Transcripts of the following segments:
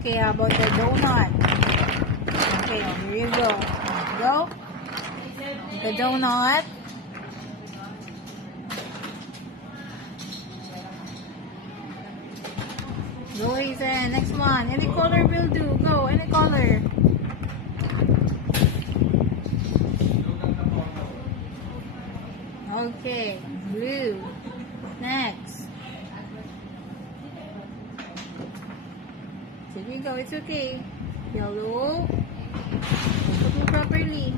Okay, how about the donut? Okay, here you go. Go. The donut. Go, Hazen. Next one. Any color will do. Go, any color. Okay, blue. Next. Here we go. It's okay. Yellow. Put it properly.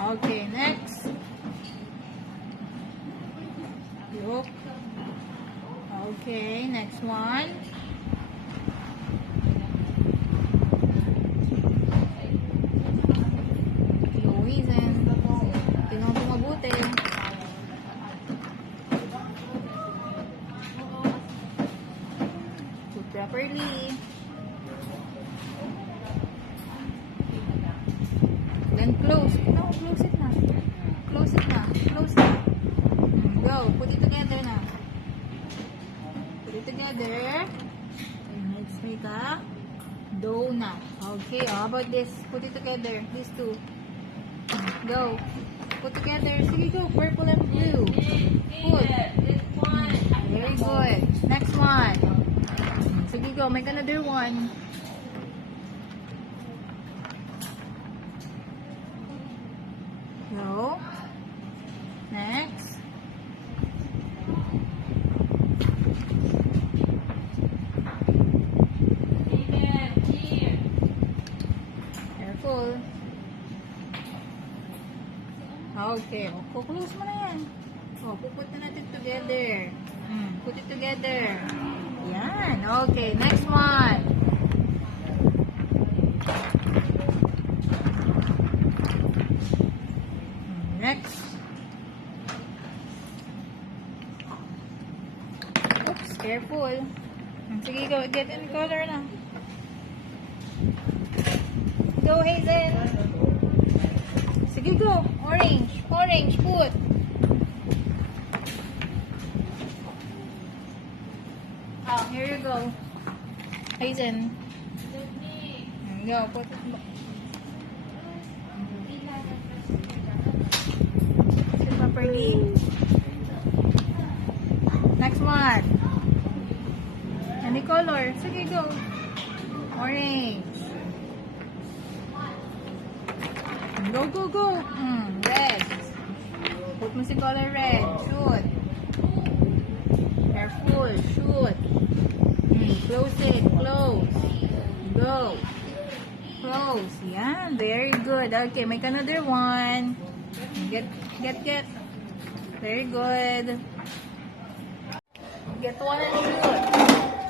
Okay, next. Look. Okay, next one. Louisen. Tingnan mo mabuti. Put properly. Then close. No, close it na. Close it na. Close it. Go. Put it together na. Put it together. And let's make a donut. Okay, how about this? Put it together. These two. Go. Put together. Sige, go. Purple and blue. Put. Very good. Next one. Sige, go. Make another one. Go. Next. Careful. Okay. O, close mo na yan. O, puput na natin together. Put it together. Yan. Okay. Next one. Next. Oops, careful. Sige, go. Get in color na. Go, Hazen. Sige, go. Orange. Orange, put. Oh, here you go. Hazen. Go, put it. Properly. Next one. Any color? Sige, go. Orange. Go, go, go. Red. Put mo si color red. Shoot. Careful. Shoot. Close it. Close. Go. Close. Yan. Very good. Okay, make another one. Get. Very good. Get one and shoot.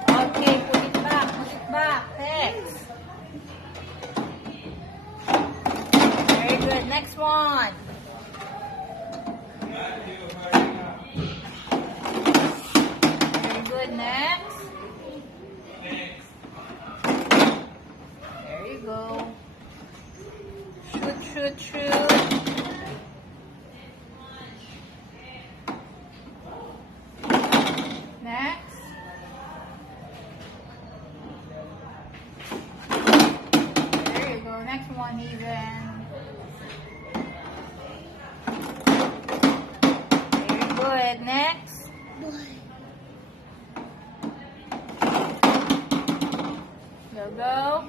Okay, put it back. Put it back. Next. Very good. Next one. Very good. Next. There you go. Shoot, shoot, shoot. Next. There you go. Next one even. Very good. Next. Go, go.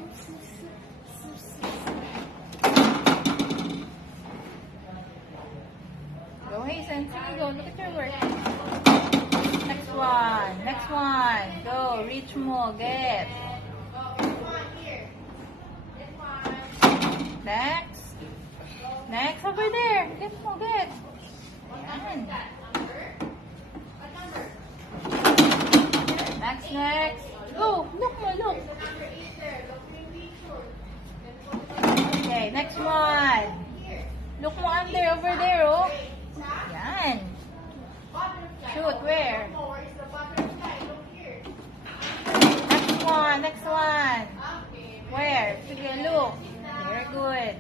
Go, Hazen. Sige, go. Look at your work. Next one. Next one. Go. Reach mo. Get. Next. Next. Over there. Get mo. Get. Yan. Next. Next. Go. Look mo. Look. Okay. Next one. Look mo under. Over there. Oh. Yan. Shoot. Where? Next one. Next one. Where? Sige, look. Very good.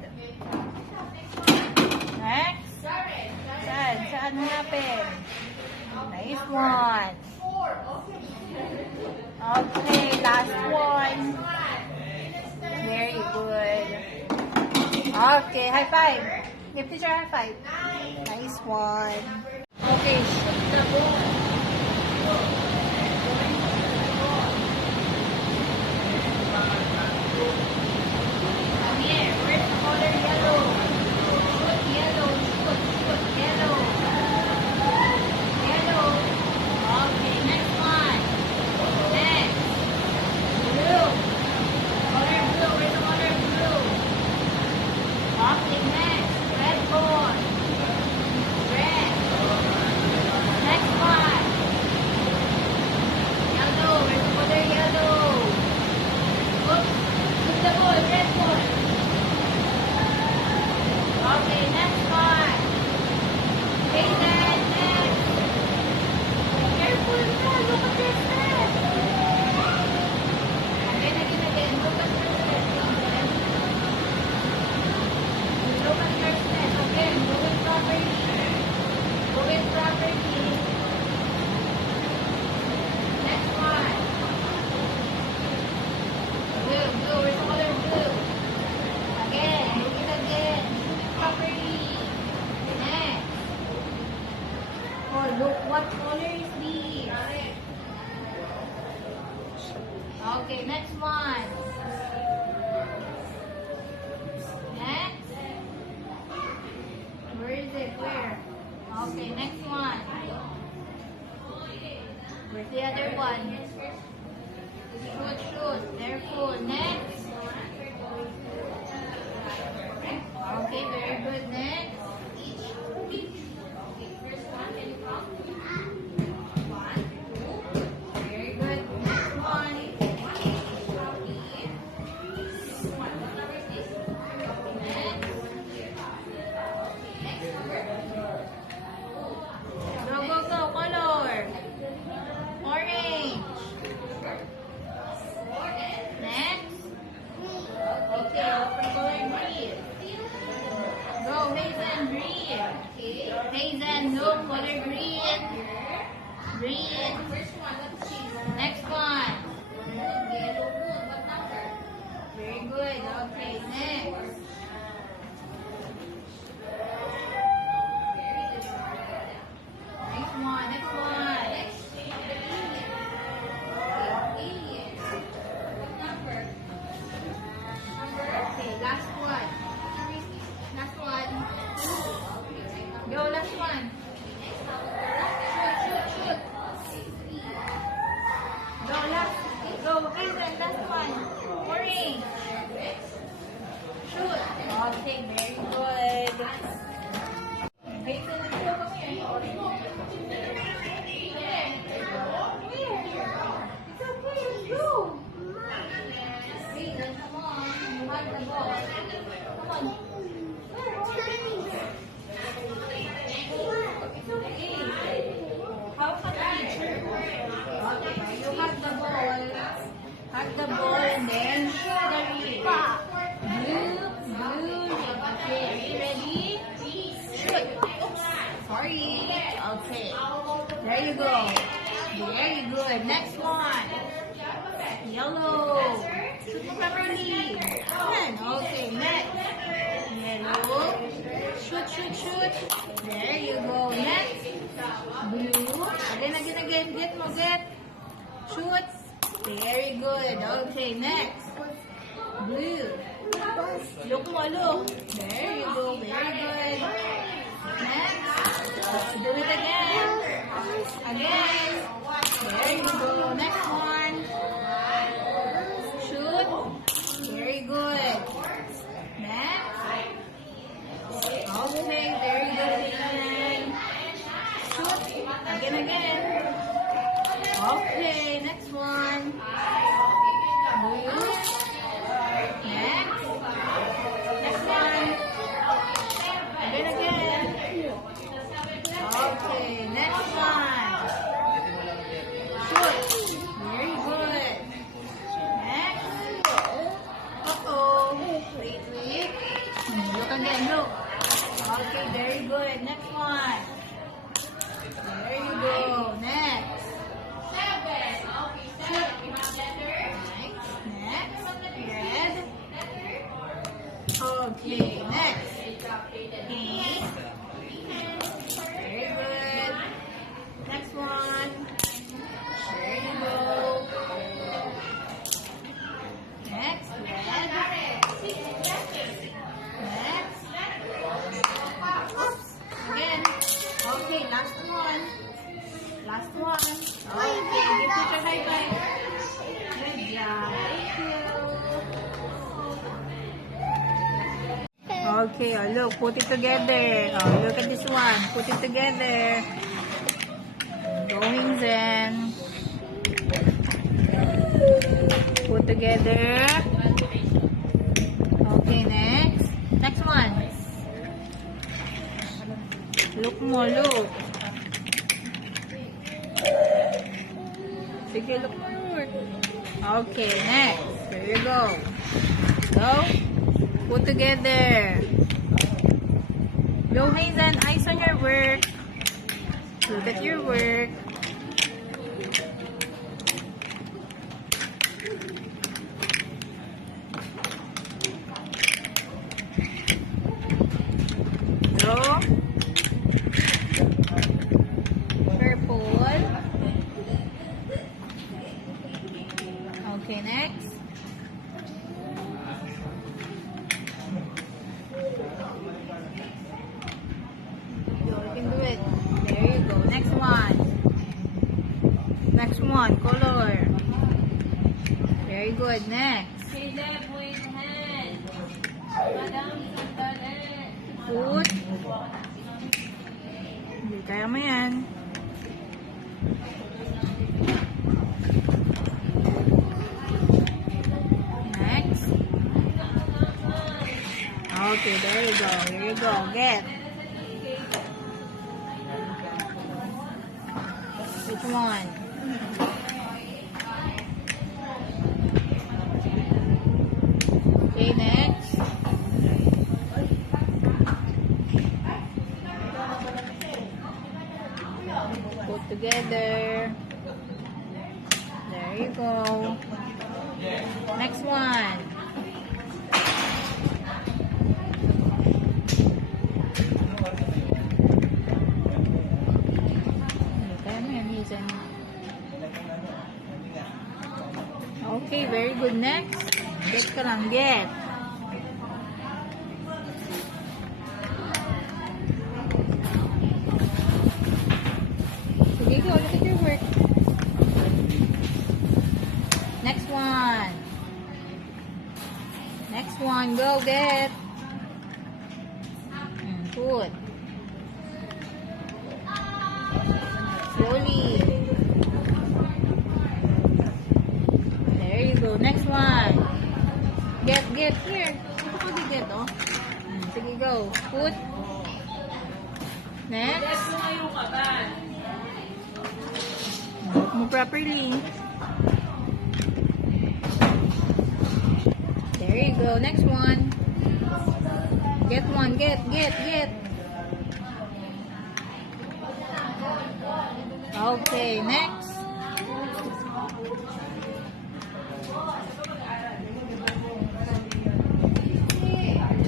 Next. Saan? Saan hanapin? Nice one. Okay, last one. Very good. Okay, high five. Give teacher a high five. Nice one. Okay, shoot the ball. Come here. Where's the color yellow? Shoot yellow. Shoot yellow. Yellow. Okay, next one. Next. Blue. Color blue. Where's the color blue? Okay, next. Red ball. Red. Next one. Yellow. Where's the color yellow? Oops. Shoot the ball. Red ball. Okay, next one. Hayden, next. Careful, no, look at your step. Again, look at your step. Look at your step. Again, move it properly. Move it properly. Next one. Blue, blue, where's the color blue? Again, move it again. Move it properly. Next. Oh, look, what color is this? Okay, next one. Next. Where is it? Where? Okay, next one. Where's the other one? Shoot, shoot. Careful. Next. Okay, very good. Next. Very good. Next one. Go, go, go. Color. Orange. Next. Okay, open color green. Go, Hazen, green. Hazen, no color green. Green. Next one. Very good. Okay, next. Next one, next one. Okay, last one. Last one. Go, last one. Shoot, shoot, shoot. Go, last. Go, Hazen, last one. Orange. Shoot. Okay, very good. Hazen, let's go. Come here. It's okay, let's go. Hazen, come on. You have the ball. Come on. It's okay. How can teacher? Okay, you have the ball. Have the ball and then shoot the ring. Blue, blue. Okay, are you ready? Shoot. Oops. Sorry. Okay. There you go. Very good. Next one. Yellow. Shoot properly. Come on. Okay, next. Yellow. Shoot, shoot, shoot. There you go. Next. Blue. Again. Get. Shoot. Very good. Okay, next. Blue. Look mo, look. There you go. Very good. Next. Let's do it again. Again. There you go. Next one. Shoot. Very good. Next. Okay, very good. Again. Shoot. Again. Okay, next one. Blue. Next. Next one. Again. Okay, next one. Shoot. Very good. Next. Uh-oh. Wait. Look again, look. Okay, very good. Next one. There you go. Next. Last one. Okay, give teacher high five. Good job. Thank you. Okay, oh look, put it together. Oh, look at this one. Put it together. Going then. Put together. Okay, next. Next one. Look mo, look. Sige, look more. Okay, next. Here you go. Go. Put together. Go, Hazen. Eyes on your work. Look at your work. Go. Purple. Okay, next. You can do it. There you go. Next one. Next one. Color. Very good. Next. Food. Hindi kaya mo yan. Next. Okay, there you go. Here you go. Get. Which one? Okay, next. Put together. There you go. Next one. Okay, very good. Next. Get ka lang, get. Sige, go. Look at your work. Next one. Next one. Go, get. Good. Slowly. There you go. Next one. Get here. Ito ko di get, oh. Sige, go. Put. Next. Look mo properly. There you go. Next one. Get one. Get. Okay, next.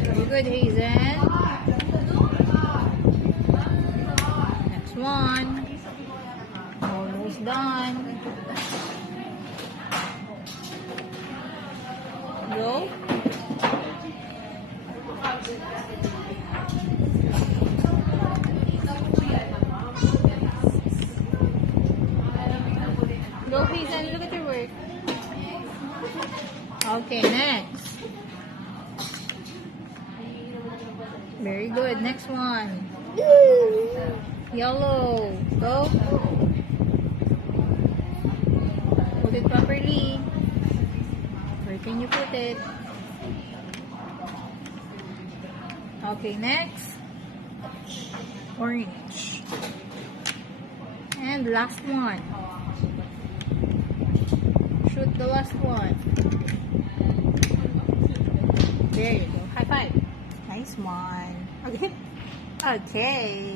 Very good, Hazen. Next one. Almost done. Go. Go, Hazen. Look at your work. Okay, next. Very good. Next one. Yellow. Go. Put it properly. Where can you put it? Okay, next. Orange. And last one. Shoot the last one. There you go. High five. Nice one. Okay. Okay.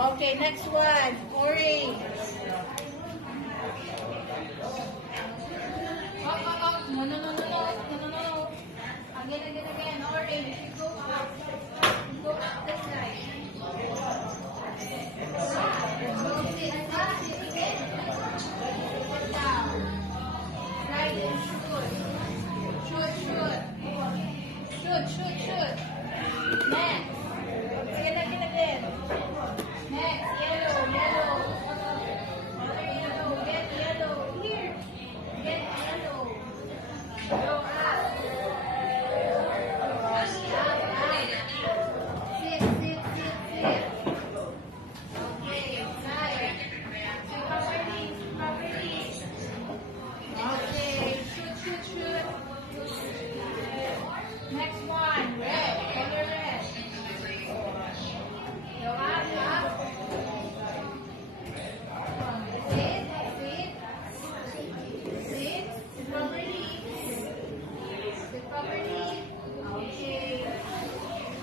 Okay, next one. Orange. Oh, oh, oh. No, no, no, no, no. No, no, no. Again. Orange. You go up. You go up this side. Go sit. Again. Go down. Right and shoot. Shoot. Next. Again. Next. Yellow. Other yellow. Get yellow. Here. Get yellow. Go up. Sit. Okay, side. Sit properly. Okay, shoot. Next one, red. Color red. Go up. Sit. Sit properly. Okay.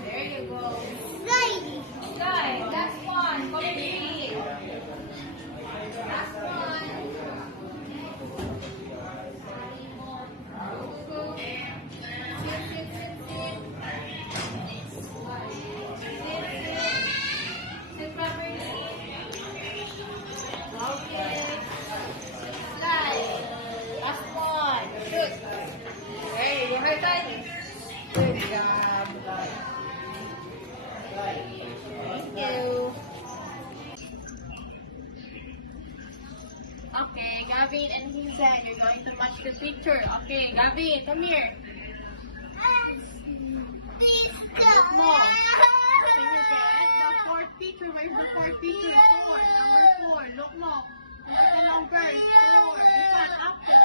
There you go. Sky. Last one. Color green. Last one. Go. Sit properly. Okay. Slide. Last one. Shoot. There you go. Her time. Good job. Thank you. Okay, Gavin and Hazel, you're going to match the picture. Okay, Gavin, come here. Look more. Sing again. The fourth picture. Where's the fourth picture? 4. Number 4. Look more. Look at the numbers. 4. This one, apple.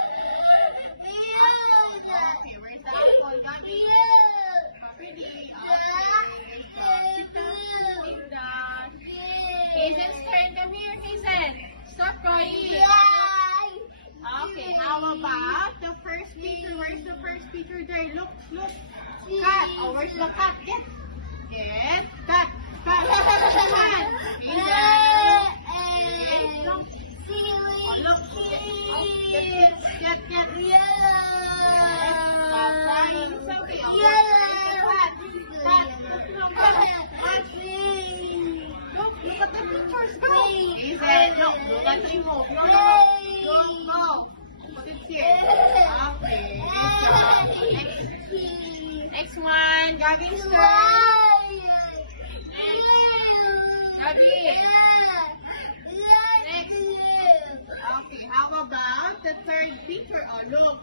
Okay, where's the apple, Gabby? Ready? Okay. Sit down. Hazel's turn. Come here, Hazel. Stop crying. Okay, how about the first picture? Where's the first picture there? Look. Cat. Oh, where's the cat? Get. Cat. Cat. Look. Oh, look. Get. Look at the pictures. Go. Look at the move. Go. Put it here. Okay. Next one. Gabby's turn. Gabby. Next. Okay, how about the third picture? Oh, look.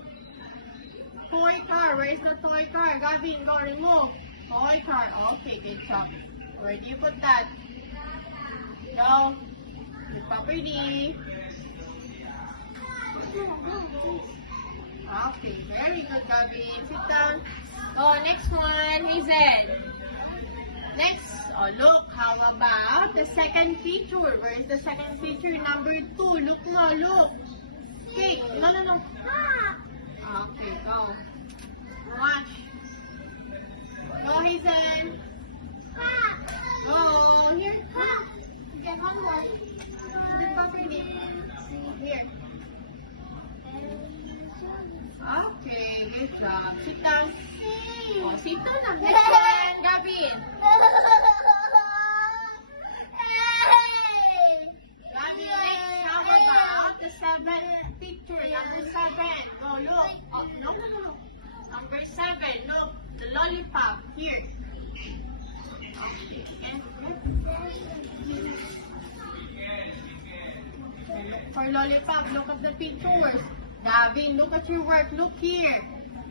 Toy car. Where's the toy car? Gavin, go remove. Toy car. Okay, good job. Where do you put that? Go. Sit properly. Okay, very good, Gavin. Sit down. Oh, next one, Hazel. Next. Oh, look. How about the second feature? Where's the second feature? Number 2. Look mo, look. Okay. No. Okay, go. Watch. Go, Hazel. Go. Here. Get one more. Sit properly. Here. Okay, good job. Sit down. Oh, sit down. Next one, Gavin. Gavin, next, how about the 7th picture? Number 7. Go, look. Oh, no. Number 7, look. The lollipop. Here. And for lollipop, look at the pictures. Gavin, look at your work. Look here.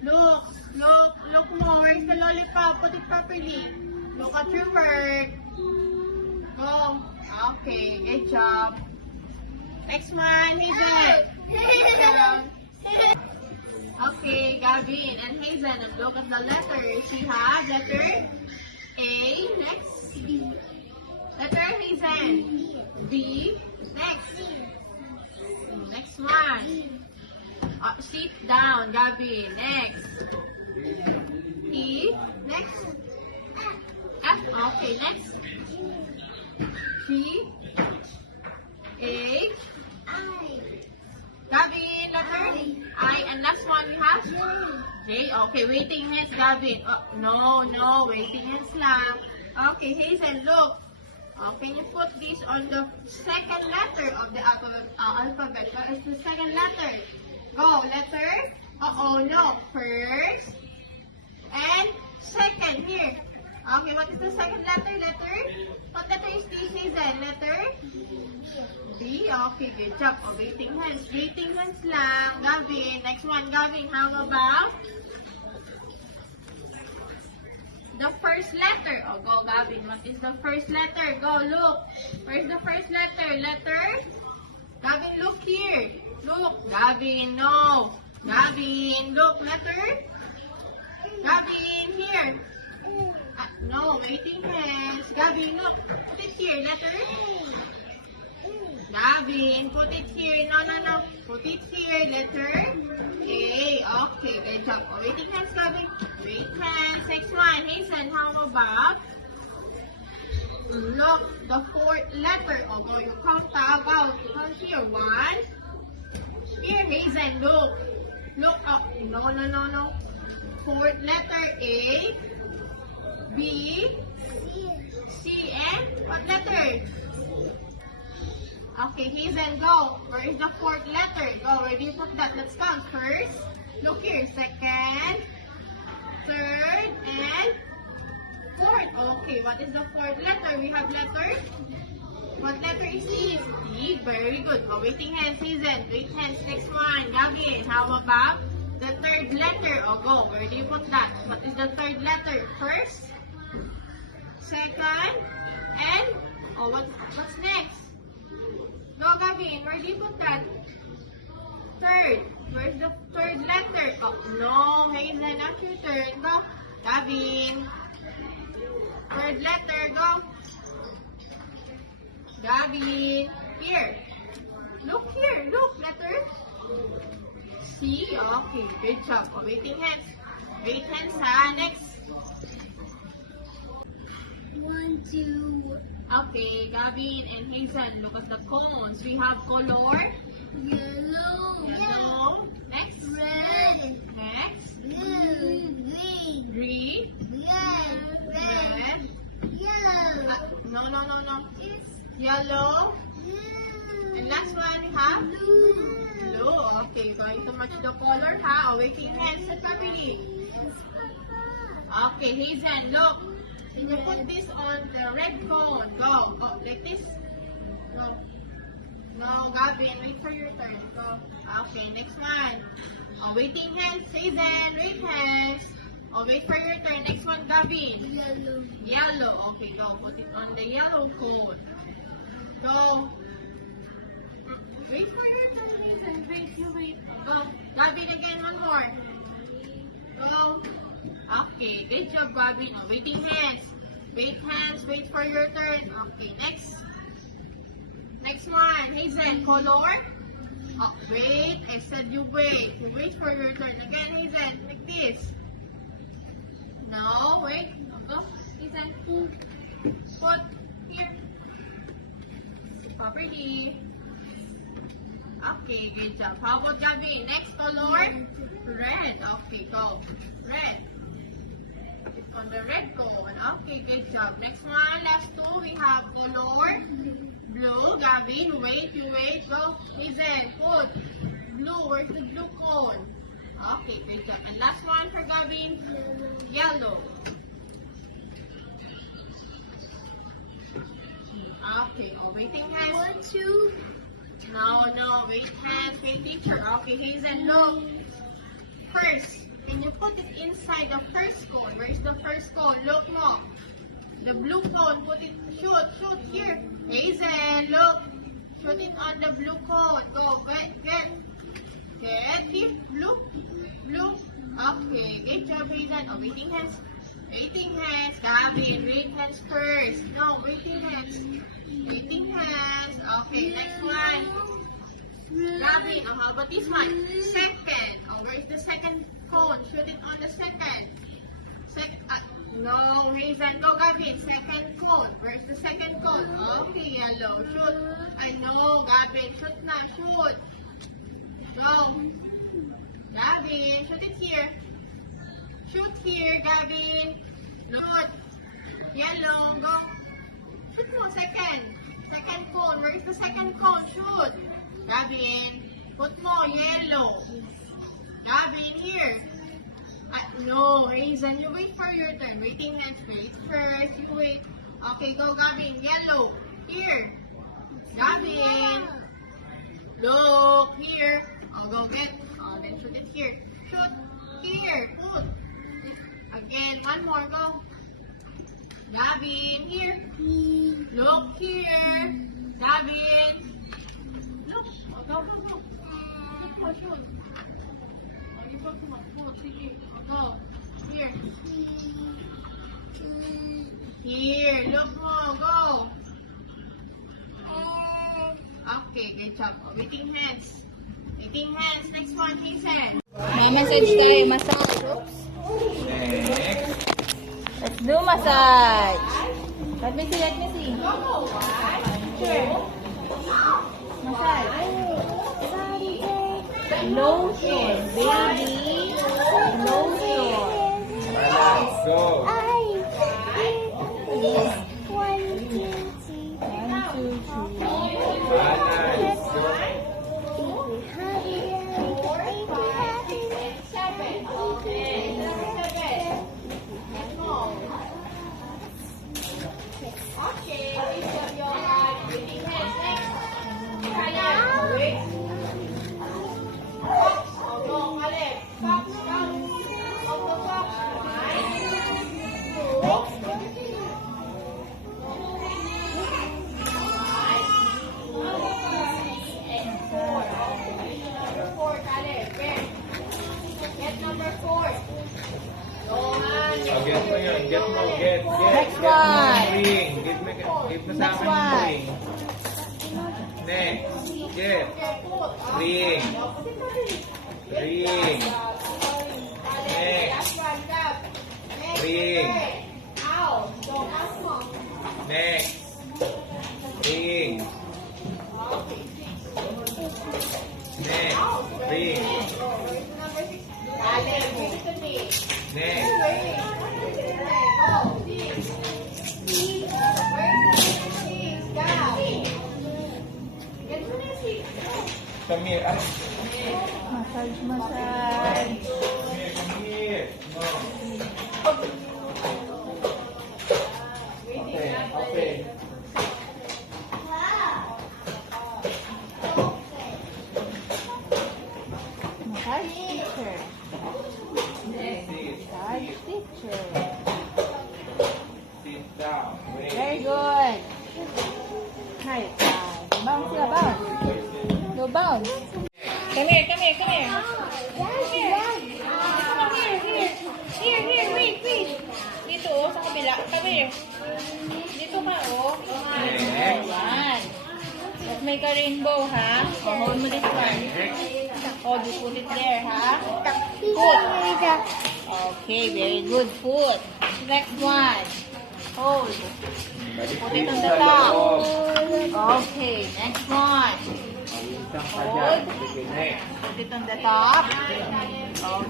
Look more. Where's the lollipop? Put it properly. Look at your work. Go. Okay, good job. Next one, Hazel. Okay, Gavin and Hazel, and look at the letters. She has letter A. Next. Letter Hazel. B. Next. Next one. Sit down, Gavin. Next. E. Next. F. Okay, next. G, H, Gavin, letter I, and last one we have J. Okay, waiting hands, Gavin. No, waiting hands lang. Okay, Hazel, look. Can you put this on the second letter of the alphabet? What is the second letter? Go, letter. No. First and second here. Okay, what is the second letter? What letter is this, Hazel? Letter? D. Okay, good job. Waiting hands. Waiting hands lang. Gavin. Next one, Gavin. How about the first letter? Go, Gavin. What is the first letter? Go, look. Where's the first letter? Letter? Gavin, look here. Look. Gavin, no. Gavin, look. Letter? Gavin, here. No, waiting hands. Gavin, look. Put it here. Letter? Gavin, put it here. No. Put it here. Letter? A. Okay, good job. Waiting hands, Gavin. Wait hands. Next one. Hazel, how about? Look, the fourth letter. Go, you count out. Count here. One. Here, Hazel, look. Look up. No. Fourth letter. A. B, C, and what letter? Okay, Hazel, go. Where is the fourth letter? Go, where do you put that? Let's count. First, look here. Second, third, and fourth. Okay, what is the fourth letter? We have letter. What letter is this? D. Very good. Waiting hands, Hazel. Wait hands. Next one. Gavin, how about the third letter? Go. Where do you put that? What is the third letter? First, second, and what's next? Go, Gavin. Where do you put that? Third. Where's the third letter? No, Hazel, not your turn. Go, Gavin. Third letter. Go, Gavin. Here. Look here. Look, letter C. Okay, good job. Waiting hands. Wait hands, ha. Next. 1, 2. Okay, Gavin and Hazel, look at the cones. We have color. Yellow. Next. Red. Next. Blue. Green. Green. Red. Yellow. No. It's Yellow. blue. And last one we have Blue. blue. Okay, going to match the color, ha? Waiting hands sa family. Okay, Hazel, look. Can you put this on the red cone? Go, like this. Go. No, Gavin, wait for your turn. Go. Okay, next one. Waiting hands, Hazel, wait hands. Wait for your turn. Next one, Gavin. Yellow. Yellow. Okay, go. Put it on the yellow cone. Go. Wait for your turn, Hazel. Wait. Go. Gavin, again, one more. Go. Okay, good job, Gavin. Waiting hands. Wait hands, wait for your turn. Okay, next. Next one, Hazel, color. Wait, I said you wait. You wait for your turn. Again, Hazel, like this. No, wait. Go, Hazel. Put here. Properly. Okay, good job. How about Gavin? Next color? Red. Okay, go. Red. It's on the red cone. Okay, good job. Next one, last two, we have color. Blue. Gavin, wait, you wait. Go. Hazel, put. Blue. Where's the blue cone? Okay, good job. And last one for Gavin. Yellow. Okay, waiting hands. 1, 2. No, wait hands, wait teacher. Okay, Hazel, look. First, can you put it inside the first cone? Where's the first cone? Look mo. The blue cone, put it, shoot here. Hazel, look. Shoot it on the blue cone. Go, get, keep, blue. Okay, good job, Hazel. Waiting hands. Waiting hands, Gavin, wait hands first. No, waiting hands. Waiting hands. Okay, next one. Gavin, how about this one? Second. Where's the second cone? Shoot it on the second. No, Hazel, no, Gavin. Second cone. Where's the second cone. Okay, yellow. Shoot. I know, Gavin. Shoot na. Shoot. Go. Gavin, shoot it here. Shoot here, Gavin. Shoot. Yellow. Go. Shoot mo. Second. Second cone. Where is the second cone? Shoot. Gavin. Put mo. Yellow. Gavin, here. No, Hazen, you wait for your turn. Waiting next. Wait first. You wait. Okay, go, Gavin. Yellow. Here. Gavin. Look. Here. I'll go get. Then shoot it here. Shoot. Here. Put. Again. One more. Go. Gavin. Here. Look here. Gavin. Look. Go, go, go. Look for shoot. Go. Here. Here. Look mo. Go. Okay, good job. Waiting hands. Waiting hands. Next one, Hazen. Ma-massage tayo. Massage. Oops. Next. Let's do massage. Let me see. Let me see. Sure. Massage. Lotion. Baby. Lotion. Go. One, two, three. Balance. Go. Okay, this one your waiting hands. Next. Kaya. Wait. Box. Go, Caleb. Box. Down. Out the box. Number 4, Caleb. Where? Get number 4. Go on. Oh, get mo yun. Get mo. Get. Next Get mo one. yung ring. Get mo sa Next akin yung one. ring. Next. Get. Ring. Ring. Next. Ring. Next. Ring. Next. Ring. Next. Come here. Ah. Massage, massage. Come here. No. Okay. Okay. Massage teacher. Massage teacher. Sit down. Wait. Very good. Hi. Bounce sila, bounce. Go bounce. Come here, come here, come here. Come here. Come here, here. Here, here, wait, wait. Dito, oh, sa kabila. Come here. Dito ka, oh. Next. Yan. Let's make a rainbow, ha? Oh, hold mo this one. Oh, just put it there, ha? Put. Okay, very good. Put. Next one. Hold. Put it on the top. Okay, next one. Hold. Next. Put it on the top. Okay,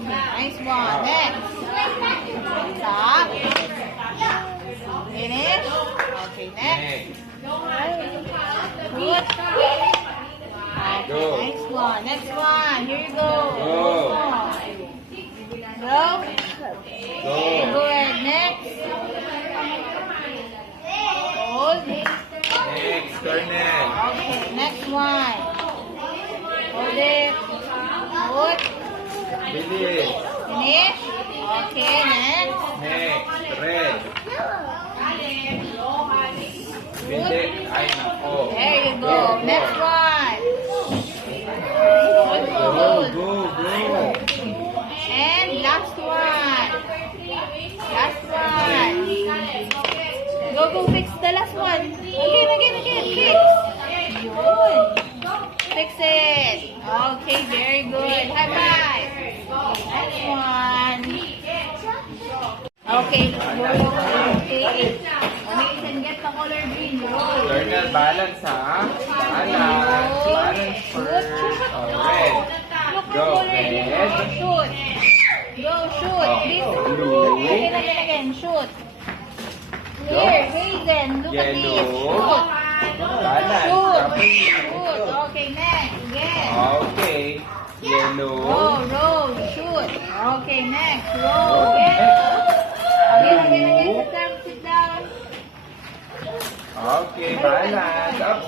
nice one. Next. Top. Finish. Okay, next. Next. Good. Okay, Go. nice one. Next one. Here you go. Go. Go. Go. Very good. Next. Hold. Next. Cornell. Okay, next one. Hold it. Hold. Bilis. Finish. Okay, next. Next. Red. Hindi. Ay, nako. There you go. Next one. Hold, Go, hold. go, go. And last one. Last one. Go, go, fix the last one. Again, fix. Yun. Fix it. Okay, very good. High five. Next one. Okay, okay. Okay, you can get sa color green. Roll. Eternal balance, ha? Balance. Balance first. Oh, red. Look for Go, color green. red. Shoot. Go, shoot. Oh, Please. blue. Again. Shoot. Here, Hazen. Look at this. Yellow. Shoot. Balance. Shoot. Properly. Shoot. Okay, next. Again. Okay. Yellow. Roll. Shoot. Okay, next. Roll. Oh, Again. next. Again. Sit down. Okay, balance. Up.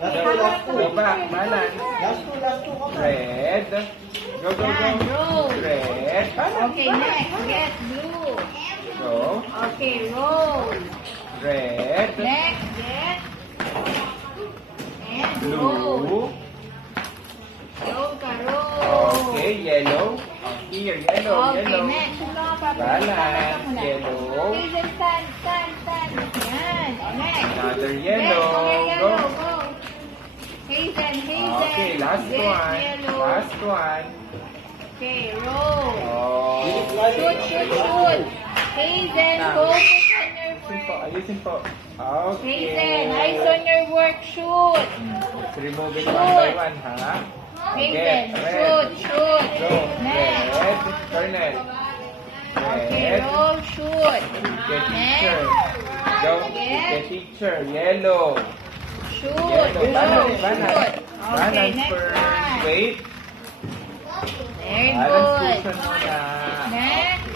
Go back. Balance. Red. Go. Yan, roll. Red. Balance. Okay, next. Get blue. Go. Okay, roll. Red. Next, get. And roll. Blue. Roll ka, roll. Okay, yellow. Here, yellow. Okay, Yellow. next. Ito ka, Papa. Balance. Yellow. Hazel, stand. Yan. Next. Another Next, yellow. okay, Go. yellow. Go. Hazel. Okay, last Get one. yellow. Last one. Okay, roll. Oh. Shoot. Hazel, focus on your Ayusin po, work. ayusin po. Okay. Hazel, eyes on your work. Shoot. Let's remove it one by one, ha? Hazel, red. shoot. Go. Next. Red. Turn it. Okay, Red. roll, shoot. Get teacher. Next. Go. Get. Get teacher. Yellow. Shoot. Yellow. Go, Balance. shoot. Balance. Okay, Balance next first. one. Wait. Very Balance good. cushion muna. Next.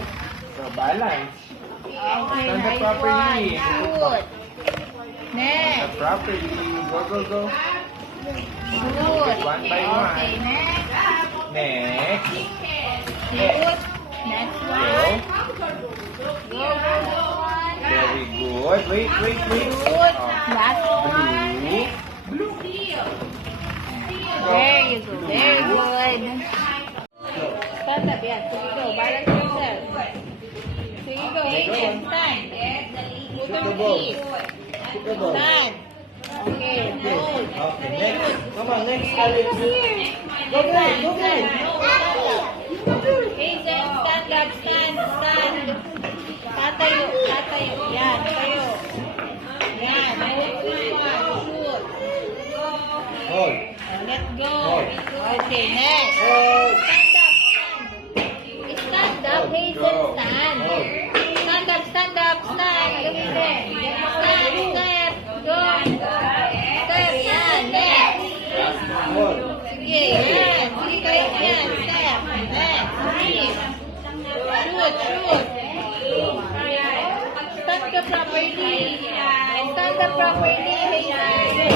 So, balance. Okay, Stand up nice properly. one. Shoot. Next. Properly. Go. Shoot. One by one. Okay, next. Next. Shoot. Next one. Go, one. Very good. Wait. Shoot. Last one. Blue. There you go. Very good. Stand up, yan. Sige, go. Balance yourself. Sige, go. Hazen, stand. Put your feet. Stand. Okay, hold. Come on, next Alex. Go, stand. No, stand up. Hazen, stand up, stand. Tatayo. Yan, tayo. Yan, hold this one. Shoot. Hold. Let go. Okay, next. Hold. Stand up. Stand up, Hazel, stand. Stand up. Look at them. Step. Go. Step, yan. Next. Hold. Sige, yan. Sige kayo yan. Step. Next. Sige. Shoot. Stand ka properly. Stand up properly, Hazel.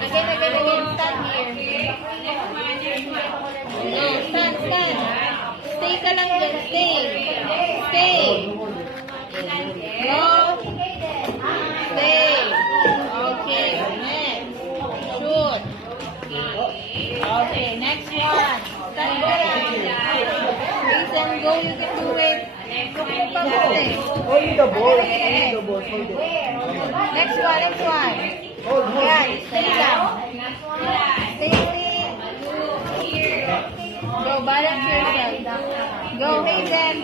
Again. Stand here. No, stand. Stay ka lang dyan. Stay. Go. Stay. Okay, next. Shoot. Okay, next one. Stand ka lang. Raise and go, you can do it. Hold the ball. Next one. Hold. Yan, stay lang. Stay. Go, balance yourself. Go, Hazen.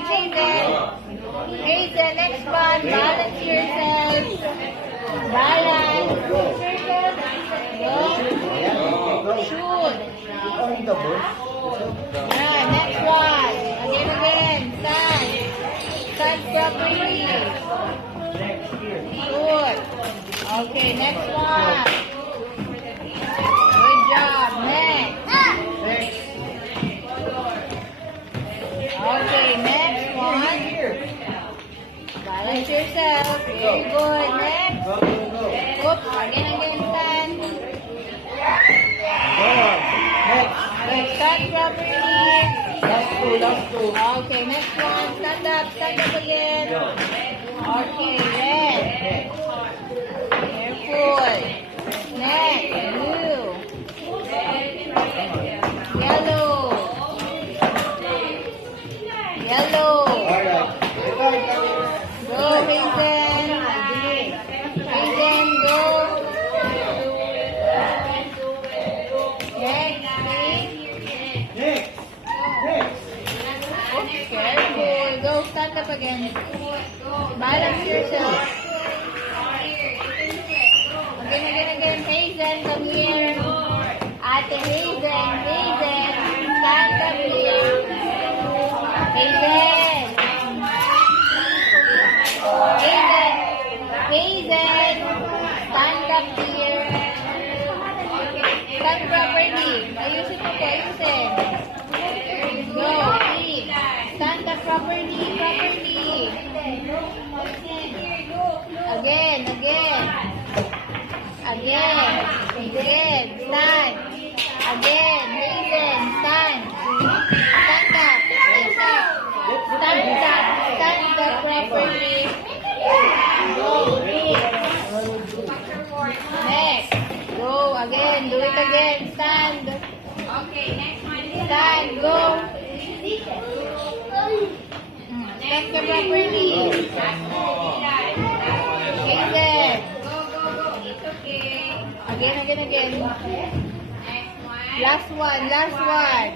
Hazen, next one. Balance yourself. Balance. Go. Shoot. Hold the ball. Yeah, next one. Again. Stand properly. Good. Okay, next one. Good job. Next. Okay, next one. Balance yourself. Very good. Next. Go. Oops. Again, stand. Go on. Next. Stand properly. Last two. Okay, next one. Stand up again. Okay, red. Careful. Next, blue. Yellow. Alright. Go, Hazen. Go. Next, Next. oops, careful. Go, stand up again. Balance yourself. Hazen, stand up here. Stand properly. Ayusin mo to, ayusin. Go, please. Stand up properly, properly. Again, again. Again. Again. Stand. Again. Hazen, stand. Stand up. Stand up. Stand up. Stand up properly. Go, please. Next. Go again. Do it again. Stand. Okay, next one. Stand. Go. Stand up properly. Hazen. Go, go, go. It's okay. Again, again, again. Next one. Last one, last one.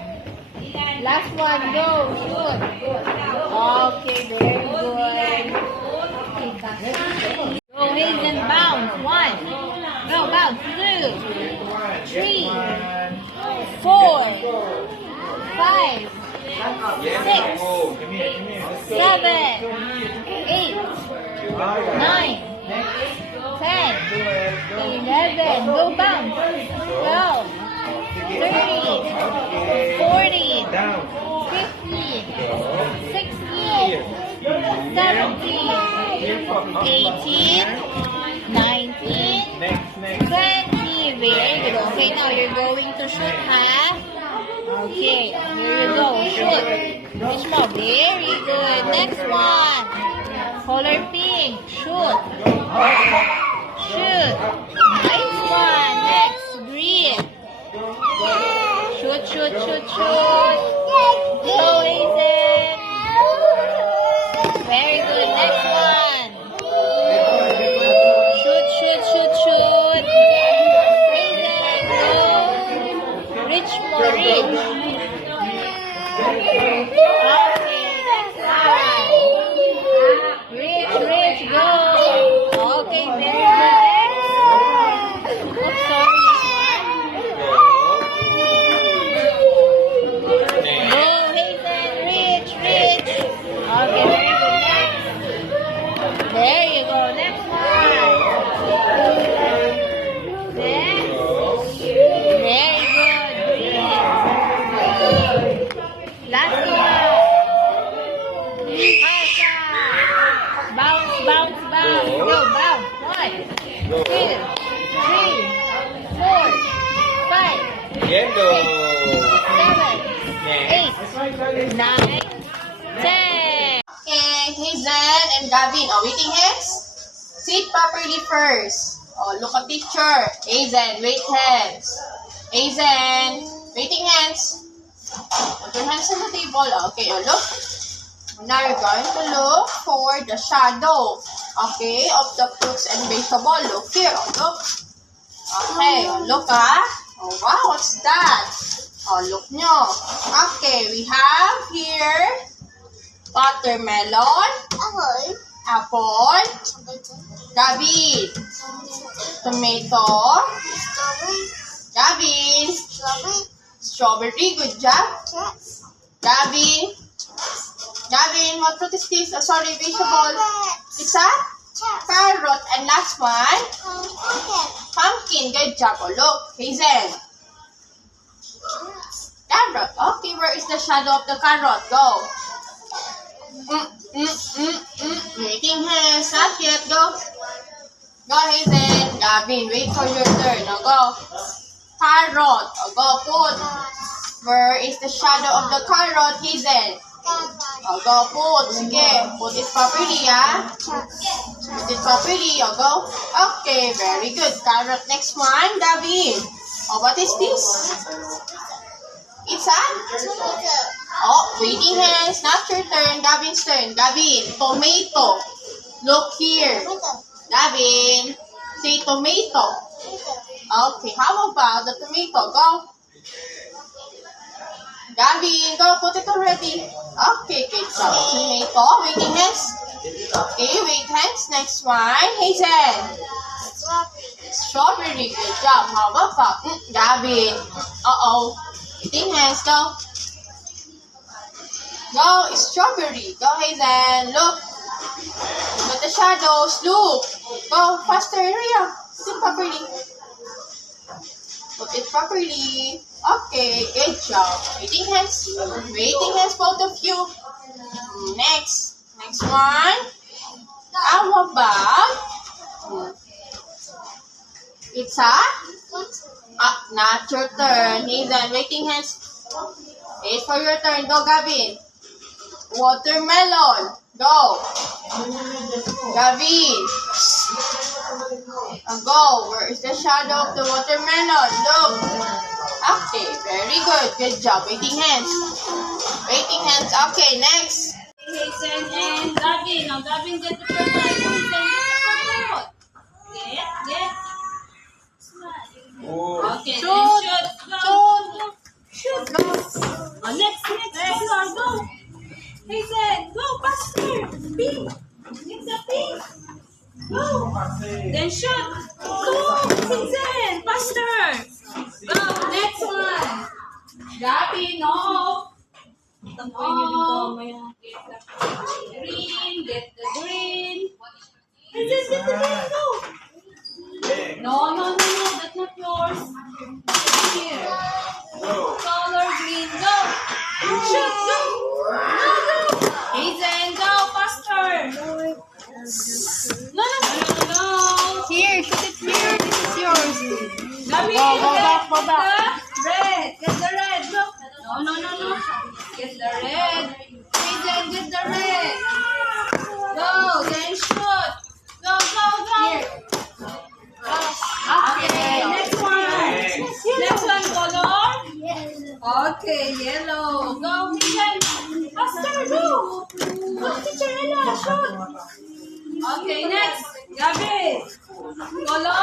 Last one, go, shoot. Okay, very good. Go, Hazen, bounce. 1. Go, bounce. 2, 3, 4, 5, Yes, 6, go. 7, 8, 9, 10, 11. Go, bounce. 12, 13, 14, Down. 15, Go. 16, 17, 18, 19, Next, next. 20. Very good. Okay, now you're going to shoot, ha? Okay, here you go. Shoot. Finish mo. Very good. Next one. Color pink. Shoot. Shoot. Nice one. Next, green. Shoot, shoot, shoot, shoot. Go, Hazen. Very good. Next one. Shoot, shoot, shoot, shoot. Hazen, go. Reach more, reach. Okay, next one. Reach, reach, go. Okay, very good. Oops, sorry. Go, Hazen, reach, reach. Okay, very good. Next. There you go. Next one. Next. Very good. Breathe. Last one. Pasa. Bounce, bounce, bounce. Go, bounce. 1, 2, 3, 4, 5, Yellow. 7, 8, 9, 10. Okay, Hazen and Gavin. Oh, waiting hands. Sit properly first. Oh, look at picture. Hazen, wait hands. Hazen, waiting hands. Put your hands on the table. Okay, oh, look. Now you're going to look for the shadow. Okay, of the fruits and vegetable. Look here. Oh, look. Okay, oh, look Oh, wow, what's that? Oh, look nyo. Okay, we have here watermelon, apple, Gavin, tomato, Gavin, strawberry, good job. Gavin, what fruit is this? Sorry, vegetable. It's a carrot. And last one, pumpkin, good job. Oh, look, Hazen. Carrot. Okay, where is the shadow of the carrot? Go. Making hands. Not yet. Go. Go, Hazen. Gavin, wait for your turn. Now go. Carrot. Oh, go. Put. Where is the shadow of the carrot, Hazen? Oh, go. Put. Sige. Put it properly, ah. Put it properly. Oh, go. Okay, very good. Carrot. Next one, Gavin. Oh, what is this? It's a? Oh, waiting hands. Not your turn. Gavin's turn. Gavin, tomato. Look here. Gavin, say tomato. Okay, how about the tomato? Go. Gavin, go. Put it already. Okay, good job. Tomato. Waiting hands. Okay, wait hands. Next one. Hazen. Strawberry. Good job. How about Gavin? Uh-oh. Waiting hands. Go. Go. Strawberry. Go, Hazen. Look. Look at the shadows. Look. Go, faster, Rhea. Put it properly. Put it properly. Okay, good job. Waiting hands. Waiting hands, both of you. Next. Next one. Our bag. It's not your turn. Hazen, waiting hands. Wait for your turn. Go, Gavin. Watermelon. Go. Gavin. Go. Where is the shadow of the watermelon? Look. Okay, very good. Good job. Waiting hands. Waiting hands. Okay, next. Hazen and Gavin. Now, Gavin, get the purple. Hazen, get the purple. Get. Oh. Okay, Shoot. then shoot. Go. Shoot. Go. Oh, next. Color. Go. Hazen, go faster. Pink. Get the pink. Go. Then shoot. Go. Hazen, faster. Go. Next one. Gavin, no. Oh, get the green. Hazen, get the green. Go. No, that's not yours. Here. Color green, go. Shoot, go. Go. Hazen, go faster. No. Here, shoot it here. This is yours. Gabby, Go back. Red. Get the red. Look. No. Get the red. Hazen, get the red. Go, then shoot. Go. Here. Okay, next one. Next one, color. Okay, yellow. Go, Hazen. Faster, go. Go, Teacher Ella, shoot. Okay, next. Gabby. Color.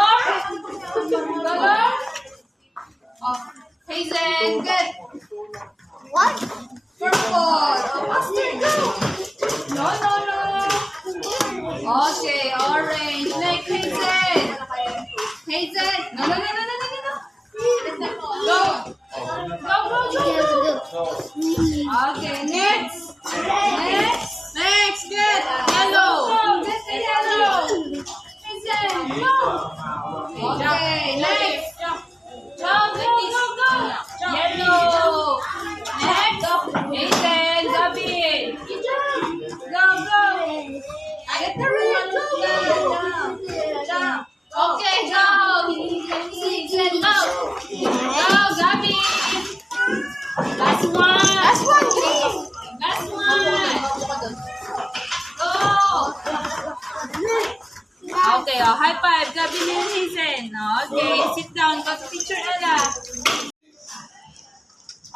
Oh, Hazen, get. What? Purple. Oh, faster, go. No. Okay, orange. Next, Hazen. No. Go. Okay, next. Next, get yellow. Get the yellow. Hazen, go. Okay, next. Go. Yellow. Next. Hazen, Gavin. Go. Get the red. Go. Okay, go. Hazen, go. Go, Gavin. Last one. Green. Last one. Go. Okay, high five, Gavin and Hazen. Okay, sit down. Go to Teacher Ella.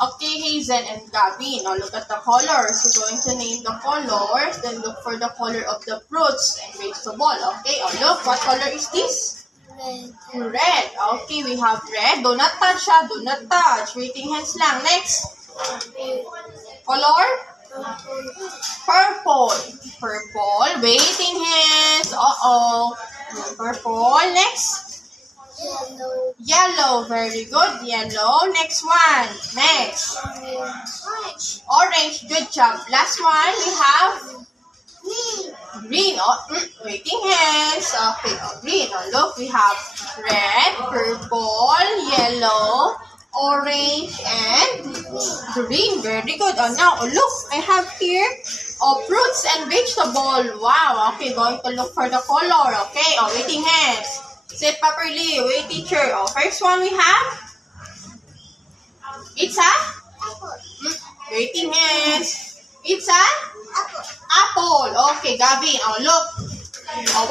Okay, Hazen and Gavin. Now look at the colors. You're going to name the colors. Then look for the color of the fruits and vegetable. Okay, look. What color is this? Red. Okay, we have red. Do not touch, ha. Do not touch. Waiting hands lang. Next. Color? Purple. Waiting hands. Purple. Next. Yellow. Very good. Yellow. Next one. Next. Orange. Good job. Last one. We have green. Waiting hands. Okay. Green. Look. We have red, purple, yellow, orange, and green. Very good. Now, look. I have here fruits and vegetable. Wow. Okay. Going to look for the color. Okay. Waiting hands. Sit properly. Wait, teacher. First one we have. It's waiting hands. It's apple. Okay, Gavin. Look.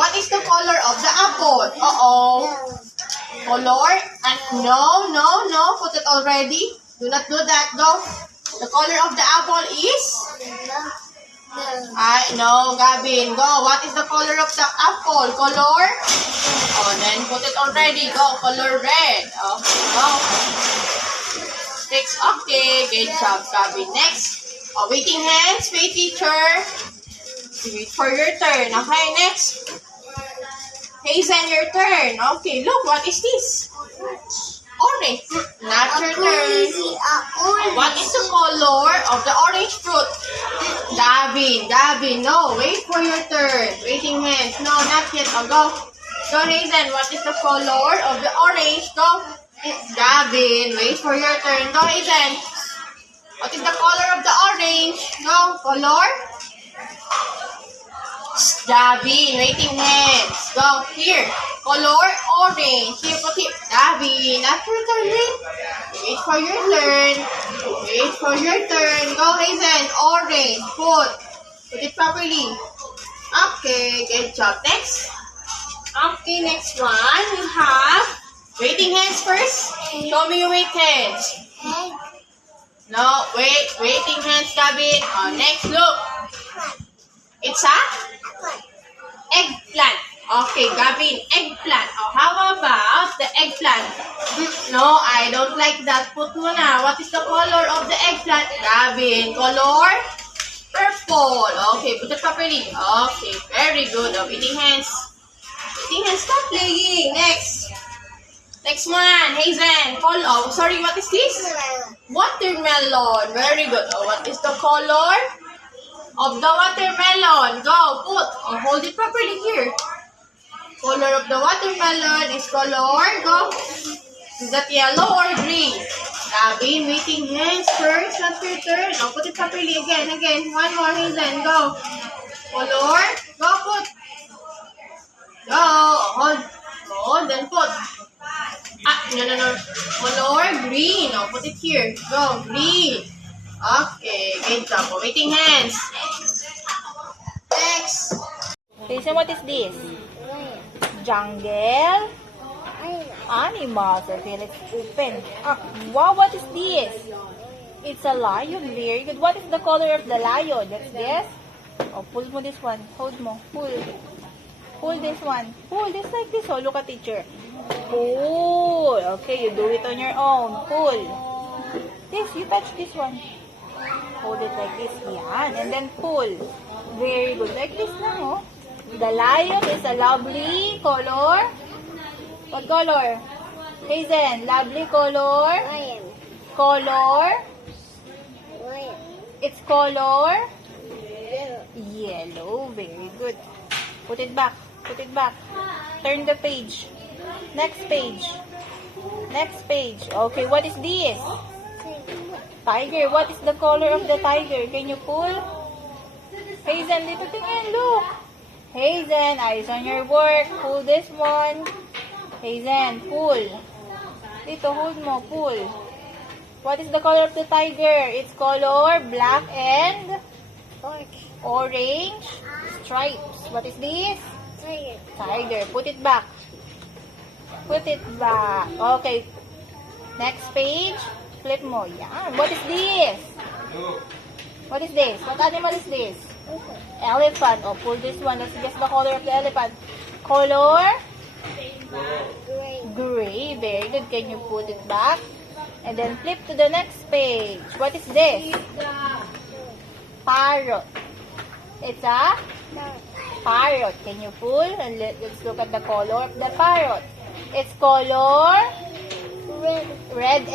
What is the color of the apple? Color? No. Put it already. Do not do that. Go. The color of the apple is? No, Gavin. Go. What is the color of the apple? Color? Then put it already. Go. Color red. Okay, go. Six. Okay. Good job, Gavin. Next. Waiting hands. Wait, teacher. Wait for your turn. Okay, next. Hazen, your turn. Okay, look. What is this? Orange. Not your turn. What is the color of the orange fruit? Gavin. No. Wait for your turn. Waiting hands. No, not yet. Go. Go, Hazen. What is the color of the orange? Go. It's Gavin. Wait for your turn. Go, Hazen. What is the color of the orange? Go. Color? Gavin. Waiting hands. Go. Here. Color orange. Here, put it. Gavin. After turning. Wait for your turn. Wait for your turn. Go, Hazen. Orange. Put it properly. Okay. Good job. Next. Okay, next one. You have waiting hands first. Show me your wait hands. Egg. No, wait. Waiting hands, Gavin. Next, look. It's a eggplant. Okay, Gavin, eggplant. How about the eggplant? No, I don't like that. Put mo na. What is the color of the eggplant? Gavin, color? Purple. Okay, put it properly. Okay, very good. Waiting hands. Waiting hands, stop playing. Next. Next one, Hazen. Sorry, what is this? Watermelon. Very good. What is the color of the watermelon? Go, put. Hold it properly here. Color of the watermelon is color. Go. Is that yellow or green? Gavin, waiting hands first. Not your turn. Put it properly again. One more, Hazen. Go. Color. Go, put. Go. Hold. Then put. No. Color green. Put it here. Go. Green. Okay. Good job. Waiting hands. Next. Jason, what is this? Jungle? Animals. Okay, let's open. Wow, what is this? It's a lion. Very good. What is the color of the lion? That's this? Pull mo this one. Hold mo. Pull. Pull this one. Pull this like this. Look at teacher. Pull. Okay, you do it on your own. Pull. This, you touch this one. Hold it like this. Yan. And then pull. Very good. Like this lang, The lion is a lovely color. What color? Hazen, lovely color. Lion. Color. Lion. Its color. Yellow. Yellow. Very good. Put it back. Put it back. Turn the page. Next page. Next page. Okay, what is this? Tiger. What is the color of the tiger? Can you pull? Hazen, dito tingin. Look. Hazen, eyes on your work. Pull this one. Hazen, pull. Dito, hold mo. Pull. What is the color of the tiger? Its color, black and orange stripes. What is this? Tiger. Tiger. Put it back. Put it back. Okay. Next page. Flip mo. Yan. What is this? What is this? What animal is this? Elephant. Pull this one. Let's guess the color of the elephant. Color? Gray. Gray. Very good. Can you put it back? And then flip to the next page. What is this? Parrot. It's a parrot. Can you pull? And let's look at the color of the parrot. Its color? Red.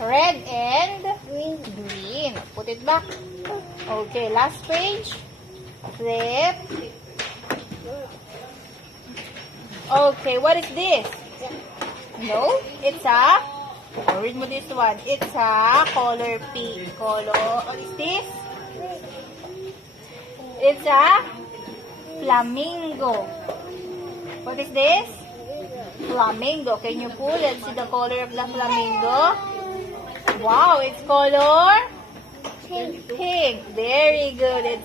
Red and Green. green. Put it back. Okay, last page. Flip. Okay, what is this? No, it's a, read mo this one. It's a color pink. What is this? It's a flamingo. What is this? Flamingo. Can you pull? Let's see the color of the flamingo. Wow, its color? Pink. Very good.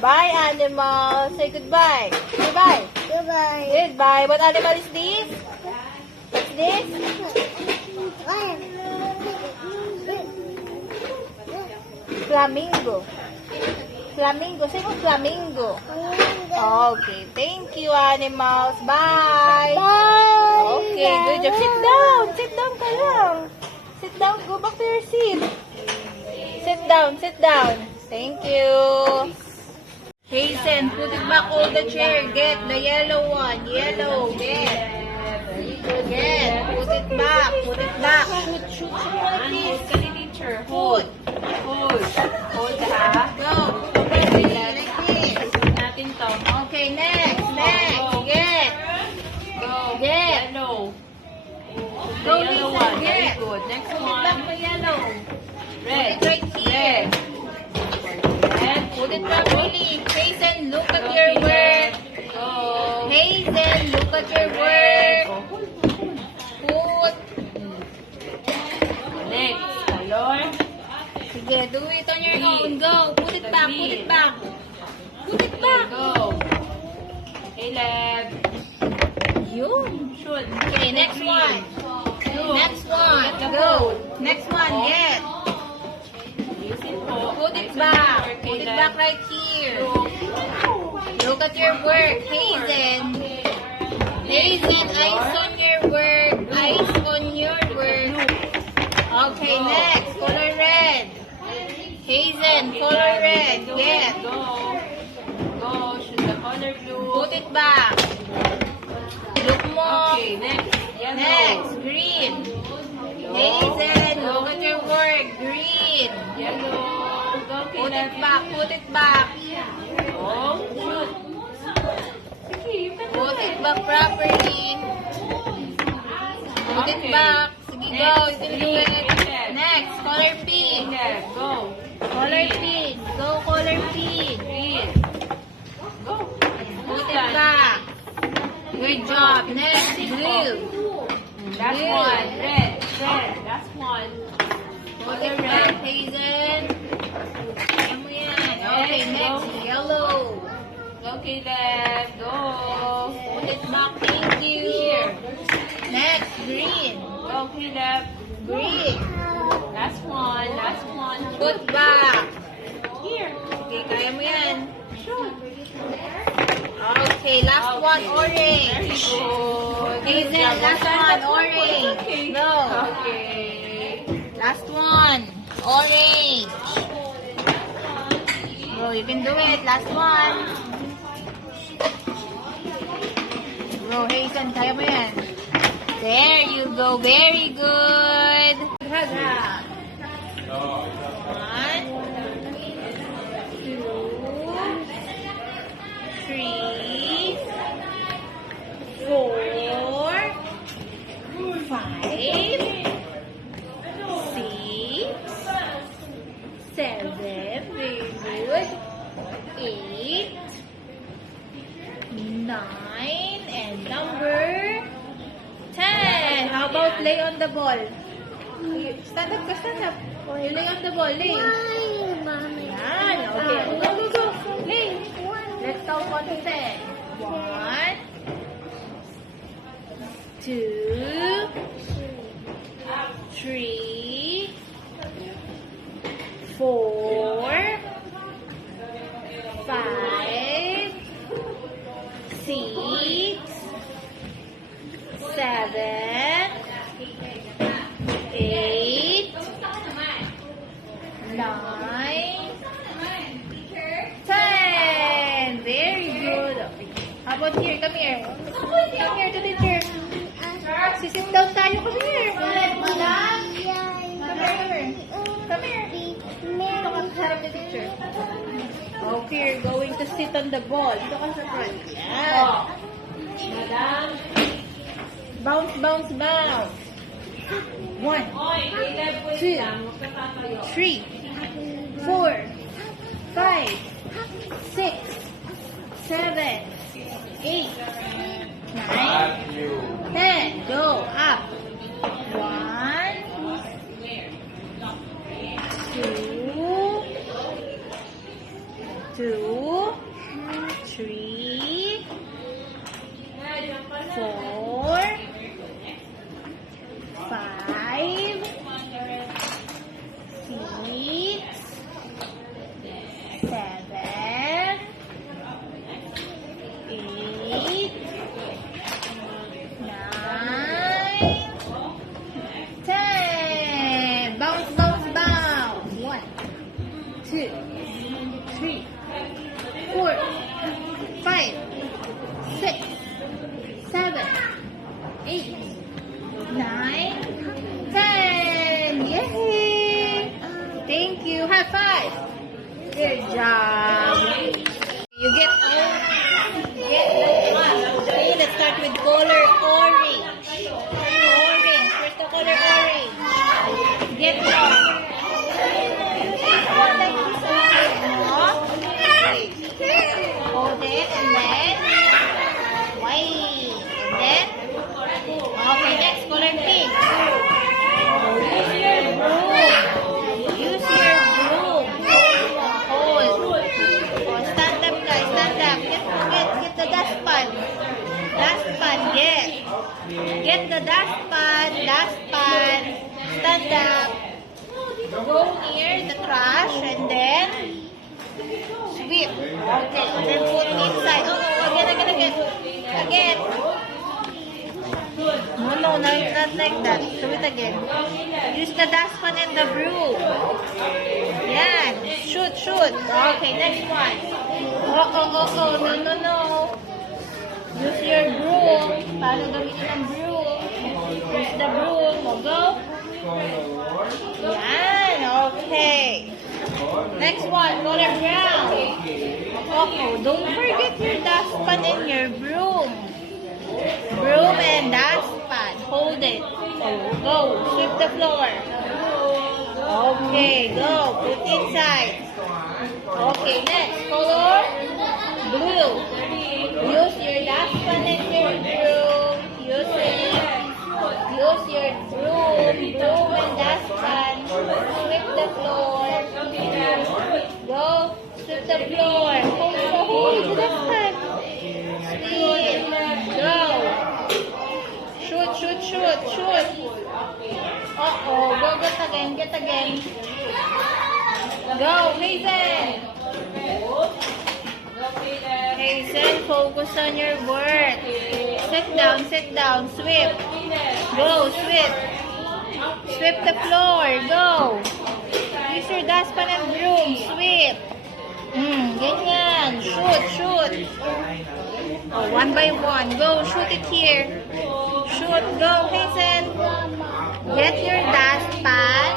Bye, animal. Say goodbye. Say bye. Goodbye. Goodbye. What animal is this? What's this? Lion. Flamingo. Flamingo. Say mo flamingo. Okay. Thank you, animals. Bye. Bye. Okay, good job. Sit down. Sit down ka lang. Sit down. Go back to your seat. Sit down. Sit down. Thank you. Hazen, put it back on the chair. Get the yellow one. Yellow. Get. Get. Put it back. Put it back. Shoot like this. Teacher. Hold. Hold. Hold ha. Go. Like this. Okay, next. Next. Next Put it one. back to yellow. Red. Put it right here. Red. Put it properly. Hazen, look at your Okay, work. red. Go. Hazen, look at your work. Put. Next. Color. Sige, do it on your own. Go. Put it back. Put it back. Put it Okay, back. go. Caleb. Yun. Shoot. Okay, next one. Next one. Get the Go. ball. Next one. Oh. Get. Use it po. Put it Nice back. work, Put it Caleb. back right here. Look. Look at your work. Hazen. Hazen, eyes on your work. Eyes on your work. Okay, next. Color red. Hazen, color red. Get. Go. Go. Shoot the color blue. Put it back. Look mo. Okay, next. Yellow. Next. Green. Hazen, look at your work. Green. Yellow. Go, Put Caleb. it back. Put it back. Oh, shoot. Sige, you can do Put it. it back properly. Put it Okay. back. Sige, go. You can do it. Next. Next. Color pink. Caleb, go. Color pink. Go color pink. Green. Go. Put it back. Good job. Next. Blue. Last Blue. one. Red. Red. Last one. Put it back, Hazen. Kaya mo yan. Okay, next. Yellow. Go, Caleb. Go. Put it back. Thank you. Here. Next. Green. Go, Caleb. Green. Last one. Last one. Put back. Here. Okay, kaya mo yan. Shoot. Okay, last one, Very orange. good. Hazen, last one, orange. Okay. No. Okay. Last one, orange. Bro, you can do it. Last one. Bro, Hazen, kaya mo yan. There you go. Very good. Hug, hug. 1, 2, 3, 4, 5, 6, 7, very good, 8, 9, and number 10. How about lay on the ball? Stand up ka, stand up. You lay on the ball, lay. Why, Mommy? Yan. Okay. Go, go, go. Lay. Let's count 1 to 10. 1, 2, 3, 4, 5, 6, 7, 8, 9, 10. Very good. How about here? Come here. Come here to teacher. Sit down tayo. Come here. Come here. Come here. Dito ka sa harap ni teacher. Okay, you're going to sit on the ball. Dito ka sa front. Yan. Madam. Bounce, bounce, bounce. 1, Oy, Caleb, wait 2, lang. Huwag ka tatayo. 3, 4, 5, 6, 7, 8, 9, Matthew. 10. Go up. 1, 2, 3, 4, 5, 6, 7, 8, 9, 10. Bounce, bounce, bounce. 1, 2, 3, 4, 5, 6, 7, Get the dustpan. Dustpan. Stand up. Go near the trash and then sweep. Okay, and then put inside. Oh no, again. Again. No, not like that. Do it again. Use the dustpan and the broom. Yan. Shoot. Okay, next one. Oh, no. Use your broom. Paano gamitin ang broom? Use the broom. Go. Yan. Okay. Next one. Color brown. Oh, don't forget your dustpan and your broom. Broom and dustpan. Hold it. Go. Sweep the floor. Okay, go. Put inside. Okay, next. Color blue. Use your dustpan and your broom. Use your broom and dustpan. Sweep the floor. Go. Sweep the floor. Hold the dustpan. Sweep. Go. Shoot. Uh-oh. Go, get again. Go, Hazen. Hazen, focus on your work. Sit down. Sweep. Go, sweep. Sweep the floor. Go. Use your dustpan and broom. Sweep. Ganyan. Shoot. Oh, one by one. Go, shoot it here. Shoot. Go, Hazen. Get your dustpan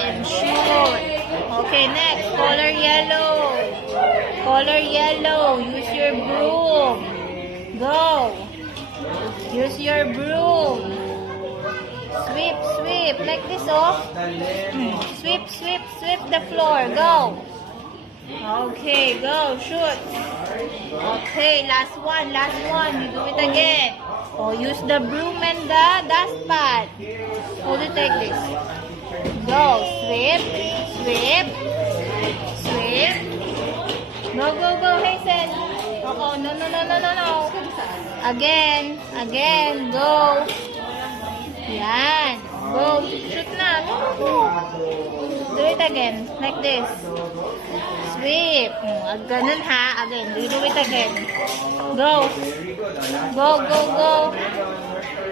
and shoot. Okay, next. Color yellow. Use your broom. Go. Use your broom. Sweep. Like this, oh. Sweep the floor. Go. Okay, go. Shoot. Okay, last one. You do it again. Oh, use the broom and the dustpan. Hold it like this. Go. Sweep. Go, Hazen. Oh, no. Again. Go. Yan. Go. Shoot na. Do it again. Like this. Sweep. Ganun ha. Again. Do it again. Go.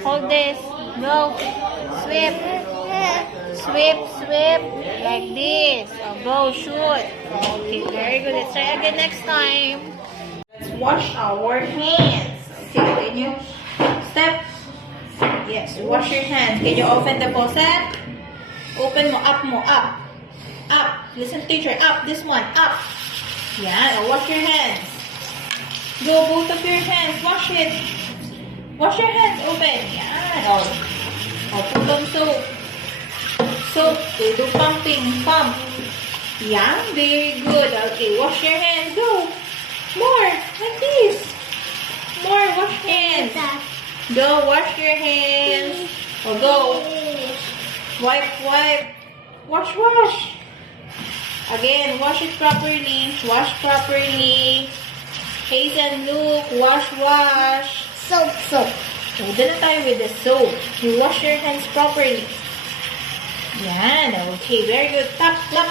Hold this. Go. Sweep. Like this. Go. Shoot. Okay. Very good. Let's try again next time. Let's wash our hands. Okay. Can you step? Yes. Wash your hands. Can you open the faucet? Open mo. Up. Listen, teacher. Up. This one. Up. Yeah. Wash your hands. Go. Both of your hands. Wash it. Wash your hands. Open. Yeah. Put on soap. Okay. Do pumping. Pump. Yeah. Very good. Okay. Wash your hands. Go. More. Like this. More. Wash hands. Go. Wash your hands. Go. Wipe. Wash. Again, wash it properly. Wash properly. Hazen, look. Wash. Soap. Done tayo with the soap. You wash your hands properly. Yan. Okay, very good. Tap. Turn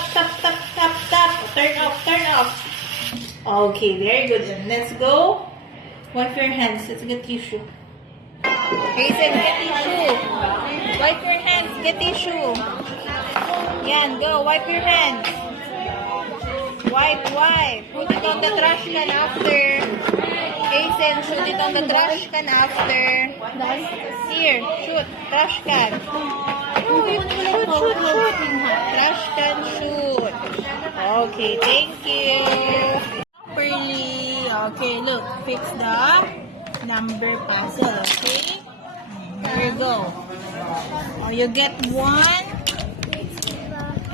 off. Okay, very good. And let's go. Wipe your hands. Let's get tissue. Hazen, get tissue. Wipe your hands. Get tissue. Yan, go. Wipe your hands. Wipe. Put it on the trash can after. Hazen, shoot it on the trash can after. Here, shoot. Trash can. Shoot. Trash can, shoot. Okay, thank you. Properly. Okay, look. Fix the number puzzle, okay? Here you go. You get 1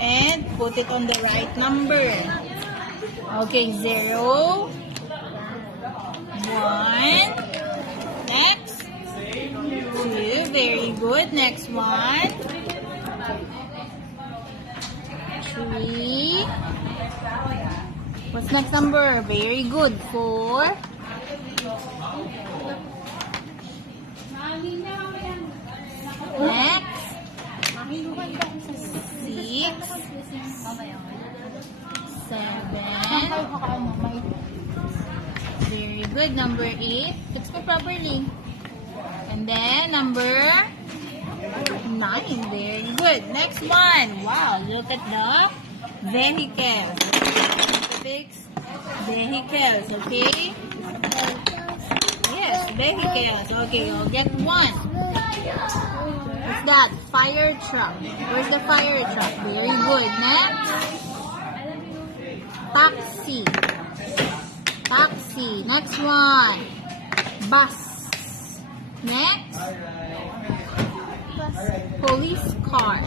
and put it on the right number. Okay, 0, 1. Next. 2. Very good. Next one. 3. What's next number? Very good. 4. good. Number 8. Fix mo properly. And then, number 9. Very good. Next one. Wow, look at the vehicles. Fix vehicles, okay? Yes, vehicles. Okay, you'll get one. What's that? Fire truck. Where's the fire truck? Very good. Next. Taxi. Taxi. Next one. Bus. Next. Police car.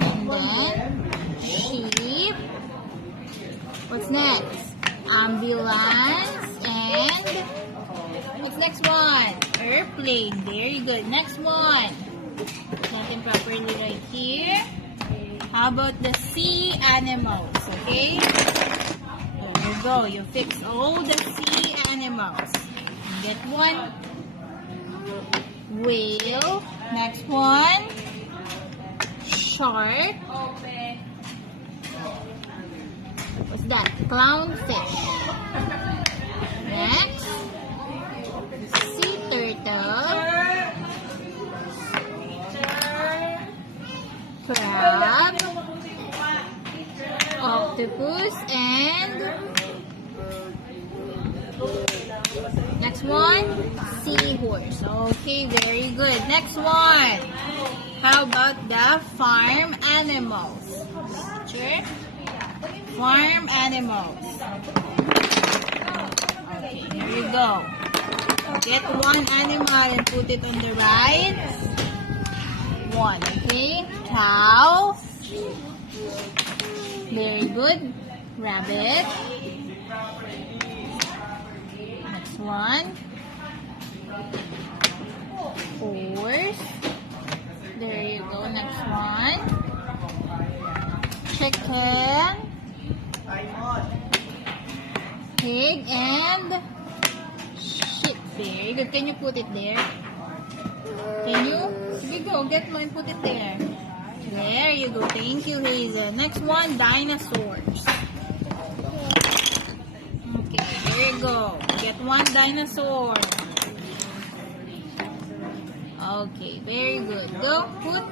And then sheep. What's next? Ambulance. And what's next one? Airplane. Very good. Next one. Natin properly right here. How about the sea animals? Okay? There you go. You fix all the sea animals. Get one. Whale. Next one. Shark. What's that? Clownfish. Next. Sea turtle. Crab. Octopus. And next one, seahorse. Okay, very good. Next one. How about the farm animals? Sure. Farm animals. Okay, here you go. Get one animal and put it on the right. One, okay? Cow. Very good. Rabbit. Next one. Horse. There you go. Next one. Chicken. Pig and sheep. Very good. Can you put it there? Can you? Sige, go. Get one. Put it there. There you go. Thank you, Hazel. Next one, dinosaurs. Okay, there you go. Get one dinosaur. Okay, very good. Go, put.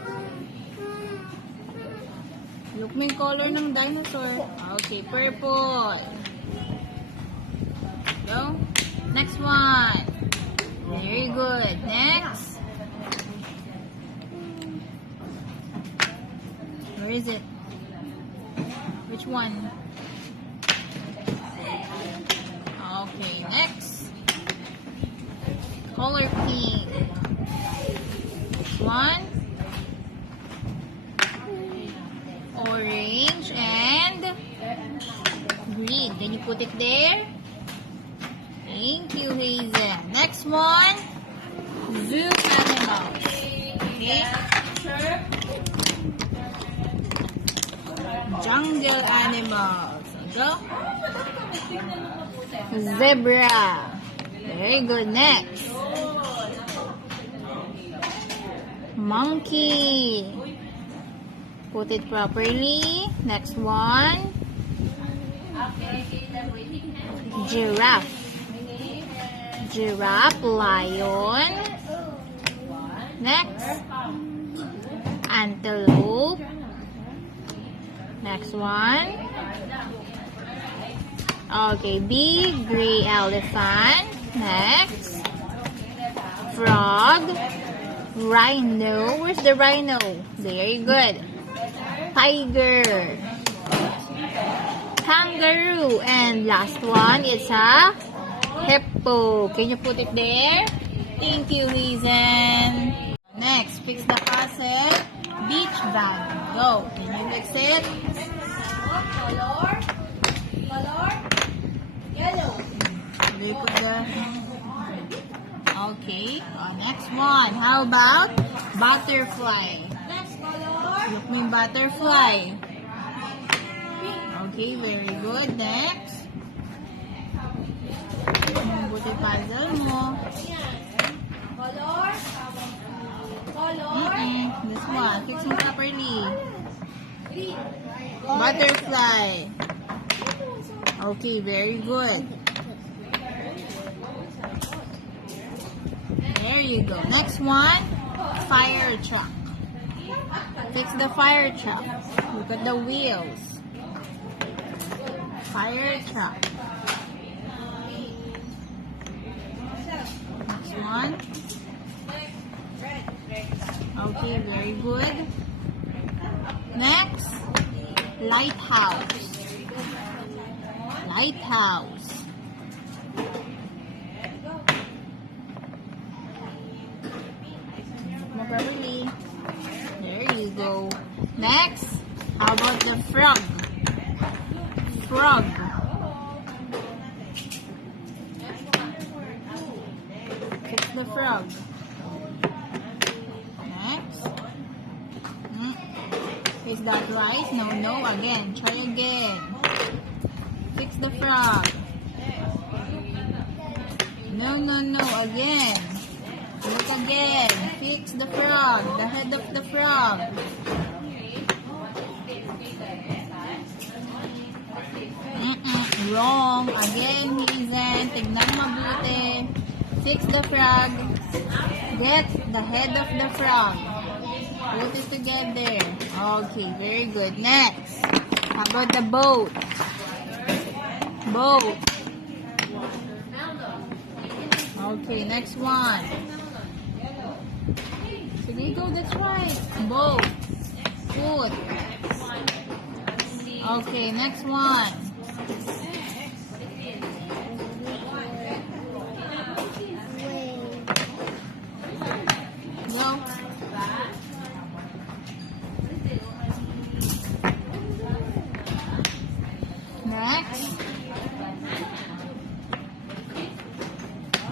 Look mo yung color ng dinosaur. Okay, purple. Go. Next one. Very good. Next. Where is it? Which one? Okay, next. Color pink. One. Orange and green. Can you put it there? Thank you, Hazel. Next one. Zoo animals. Okay. Jungle animals. Go. Zebra. Very good. Next. Monkey. Put it properly. Next one. Giraffe. Giraffe. Lion. Next. Antelope. Next one. Okay, big gray elephant. Next. Frog. Rhino. Where's the rhino? Very good. Tiger. Kangaroo. And last one is a hippo. Can you put it there? Thank you, Reason. Next, fix the puzzle. Beach bag. Go. Can you fix it? Color. Color. Yellow. They put the... Okay. Next one. How about butterfly? Next color. Look mo yung butterfly. Okay, very good. Next. Mabuti puzzle mo. Color. Color. This one. Fix mo properly. Green. Butterfly. Okay, very good. you go. Next one, fire truck. Fix the fire truck. Look at the wheels. Fire truck. Next one. Okay, very good. Next, lighthouse. Lighthouse. More properly. There you go. Next, how about the frog? Frog. Fix the frog. Next. Is that right? No, no, again. Try again. Fix the frog. No, no, no, again. Look again. Fix the frog. The head of the frog. Wrong. Again, Hazen. Tignan mabuti. Fix the frog. Get the head of the frog. Put it together. Okay, very good. Next. How about the boat? Boat. Okay, next one. Sige, go. That's right. Boat. Foot. Okay, next one. Go. Next.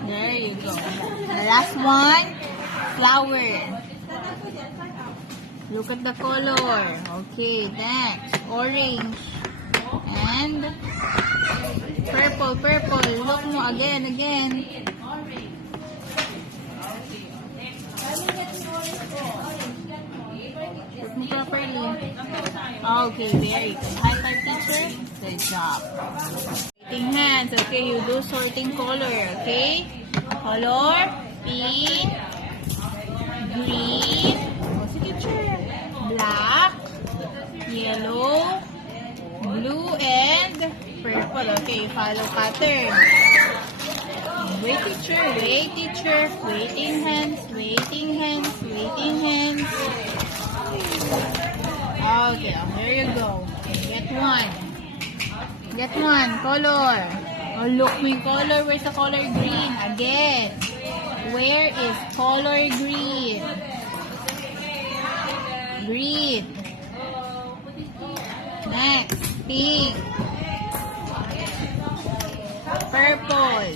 There you go. The last one, flower. Look at the color. Okay, next. Orange. And purple, purple. Look mo again. Look mo properly. Okay, very good. High five, teacher. Good job. Sorting hands. Okay, you do sorting color. Okay? Color. Pink. Green. Oh, si teacher. Black. Yellow. Blue and purple. Okay, follow pattern. Wait, teacher. Wait, teacher. Waiting hands. Waiting hands. Waiting hands. Okay, there you go. Get one. Get one. Color. Oh, look, may color. Where's the color green? Again. Where is color green? Green. Next. Pink. Purple.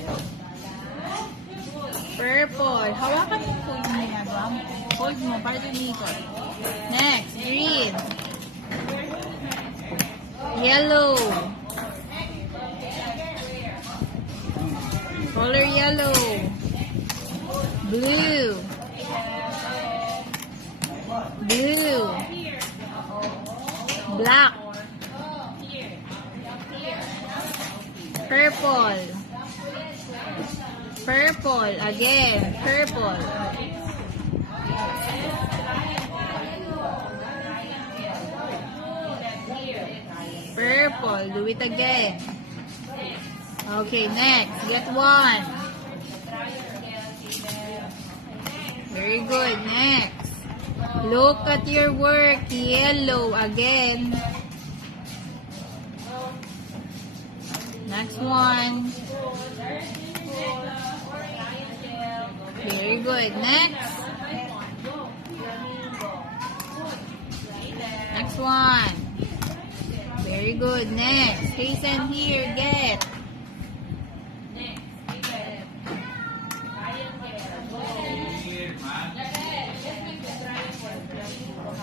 Purple. Hawakan mo po yung ginagawa mo. Hold mo para tumikot. Next. Green. Yellow. Color yellow. Blue. Blue. Black. Purple. Purple. Again. Purple. Purple. Do it again. Okay, next. Get one. Very good. Next. Look at your work. Yellow again. Next one. Very good. Next. Next one. Very good. Next. Hasten here. Get.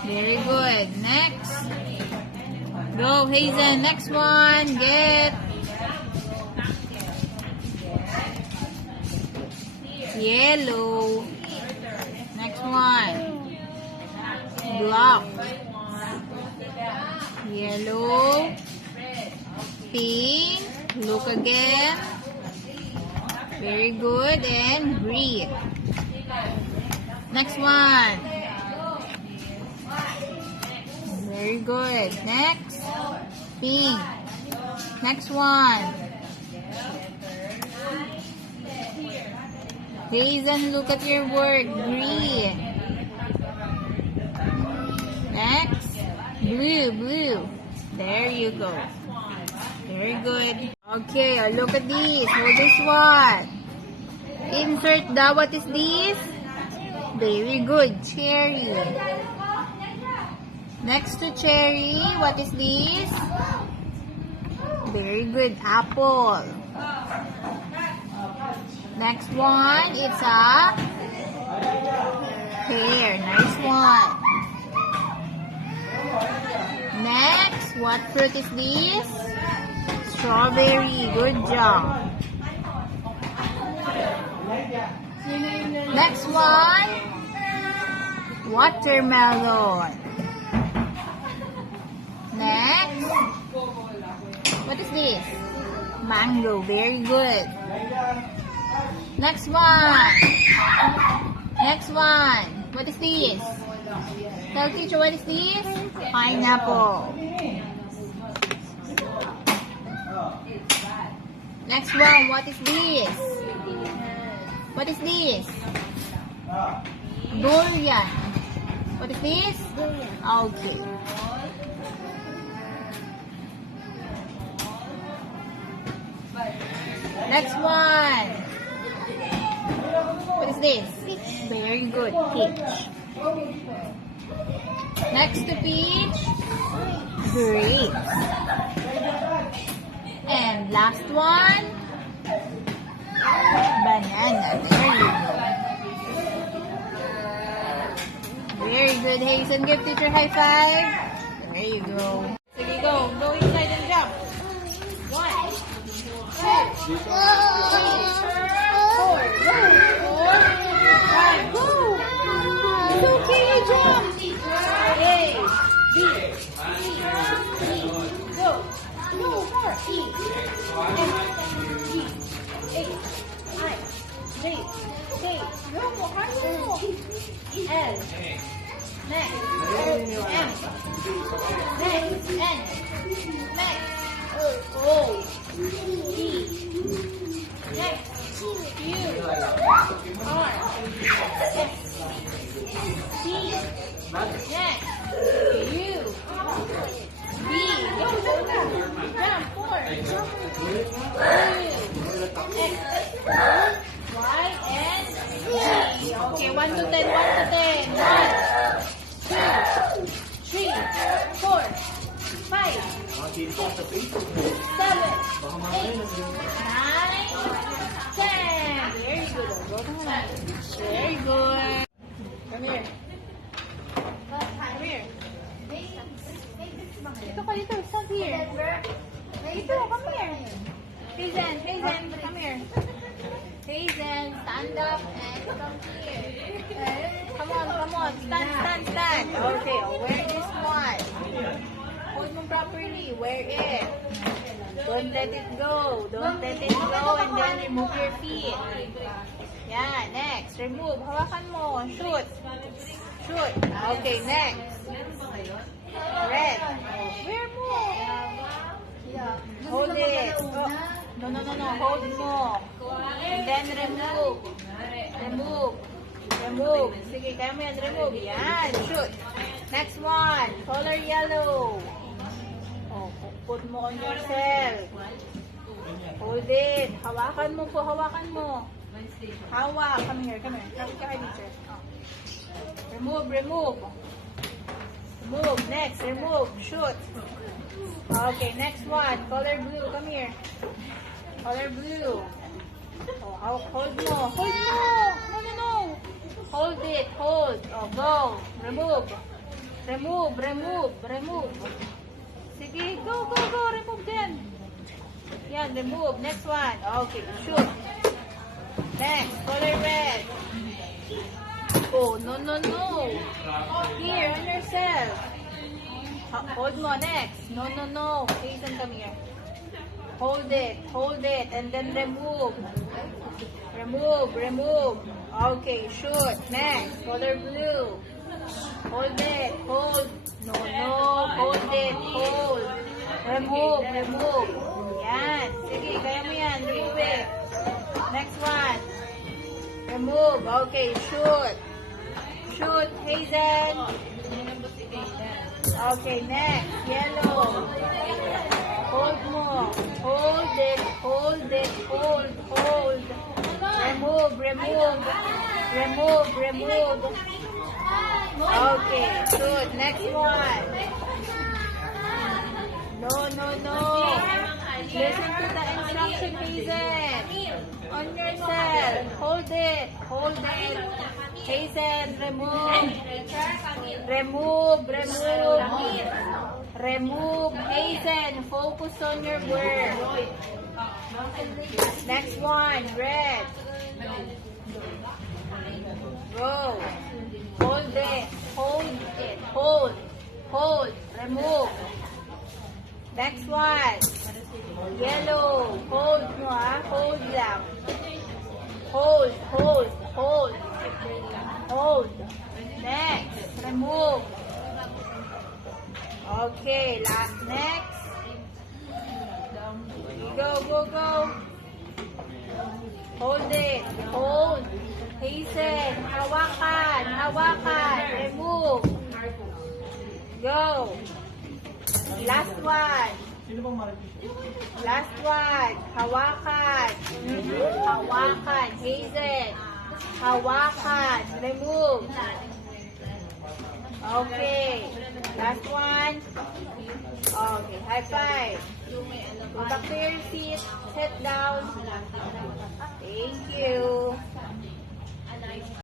Very good. Next. Go, Hazen. Next one. Get. Yellow. Next one. Black. Yellow. Pink. Look again. Very good. And green. Next one. Very good. Next. Pink. Next one. Hazen, look at your work. Green. Next. Blue, blue. There you go. Very good. Okay, look at this. What is what? Insert the, what is this? Very good. Cherry. Next to cherry, what is this? Very good. Apple. Next one, it's a pear. Nice one. Next, what fruit is this? Strawberry. Good job. Next one, watermelon. Next, what is this? Mango. Very good. Next one. Next one. What is this? Tell teacher, what is this? Pineapple. Next one. What is this? What is this? Durian. What is this? Okay. Next one. What is this? Very good. Peach. Next to peach, grapes. And last one, banana. There you go. Very good, Hazen. Give teacher high five. There you go. Sige, go. Go inside and jump. 1, 2, 3, 4, 5, go. It's okay, you jump. A, B, C, D, go. Go, more. E, F, G, H, I, J, K, no more, L, next, M, next, N, next, O, P, next, Q, R, S, T, next, U, V, jump, 4, X, Y, and Z. Okay, 1 to 10, 1 to 10. 1, 2, 3, 4, 5, 6, 7, 8, 9, 10. Very good. Go to home. Very good. Come here. Come here. Dito ka dito. Stand here. Dito, come here. Hazen, Hazen, come here. Hazen, stand up and come here. Come on. Stand. Okay, wear this one. Hold mo properly. Wear it. Don't let it go. And then remove your feet. Yeah, next. Remove. Hawakan mo. Shoot. Okay, next. Red. Wear mo. Hold it. Oh. No. Hold mo. And then remove. Sige, kaya mo yan. Remove. Yan. Shoot. Next one. Color yellow. Oh, put mo on yourself. Hold it. Hawakan mo. Hawak. Come here. Kapit ka kay teacher. Oh. Remove. Next. Remove. Shoot. Okay, next one. Color blue. Come here. Color blue. Oh, hold mo. No. Hold it. Oh, go. Remove. Sige, go. Remove din. Yan, remove. Next one. Okay, shoot. Next, color red. Oh, no. Here, on yourself. Hold mo. Next. No. Hazen, come here. hold it, and then remove. Remove. Okay, shoot. Next, color blue. Hold it, hold. No, hold it, hold. Remove. Yan. Sige, kaya mo yan. Remove it. Next one. Remove. Okay, shoot. Shoot, Hazen. Okay, next. Yellow. Hold mo. Hold it. Remove. Okay, shoot. Next one. No. Listen to the instruction, Hazen. On yourself. Hold it. Hazen, remove. Hazen, focus on your work. Next one, red. Go. Hold it. Remove. Next one. Yellow. Hold mo ha. Hold lang. Hold. Next. Remove. Okay. Next. Go. Hold it. Hazen. Hawakan. Remove. Go. Last one. Hawakan. Hazen. Hawakan. Remove. Okay. Last one. Okay. High five. Go back to your seat. Sit down. Thank you.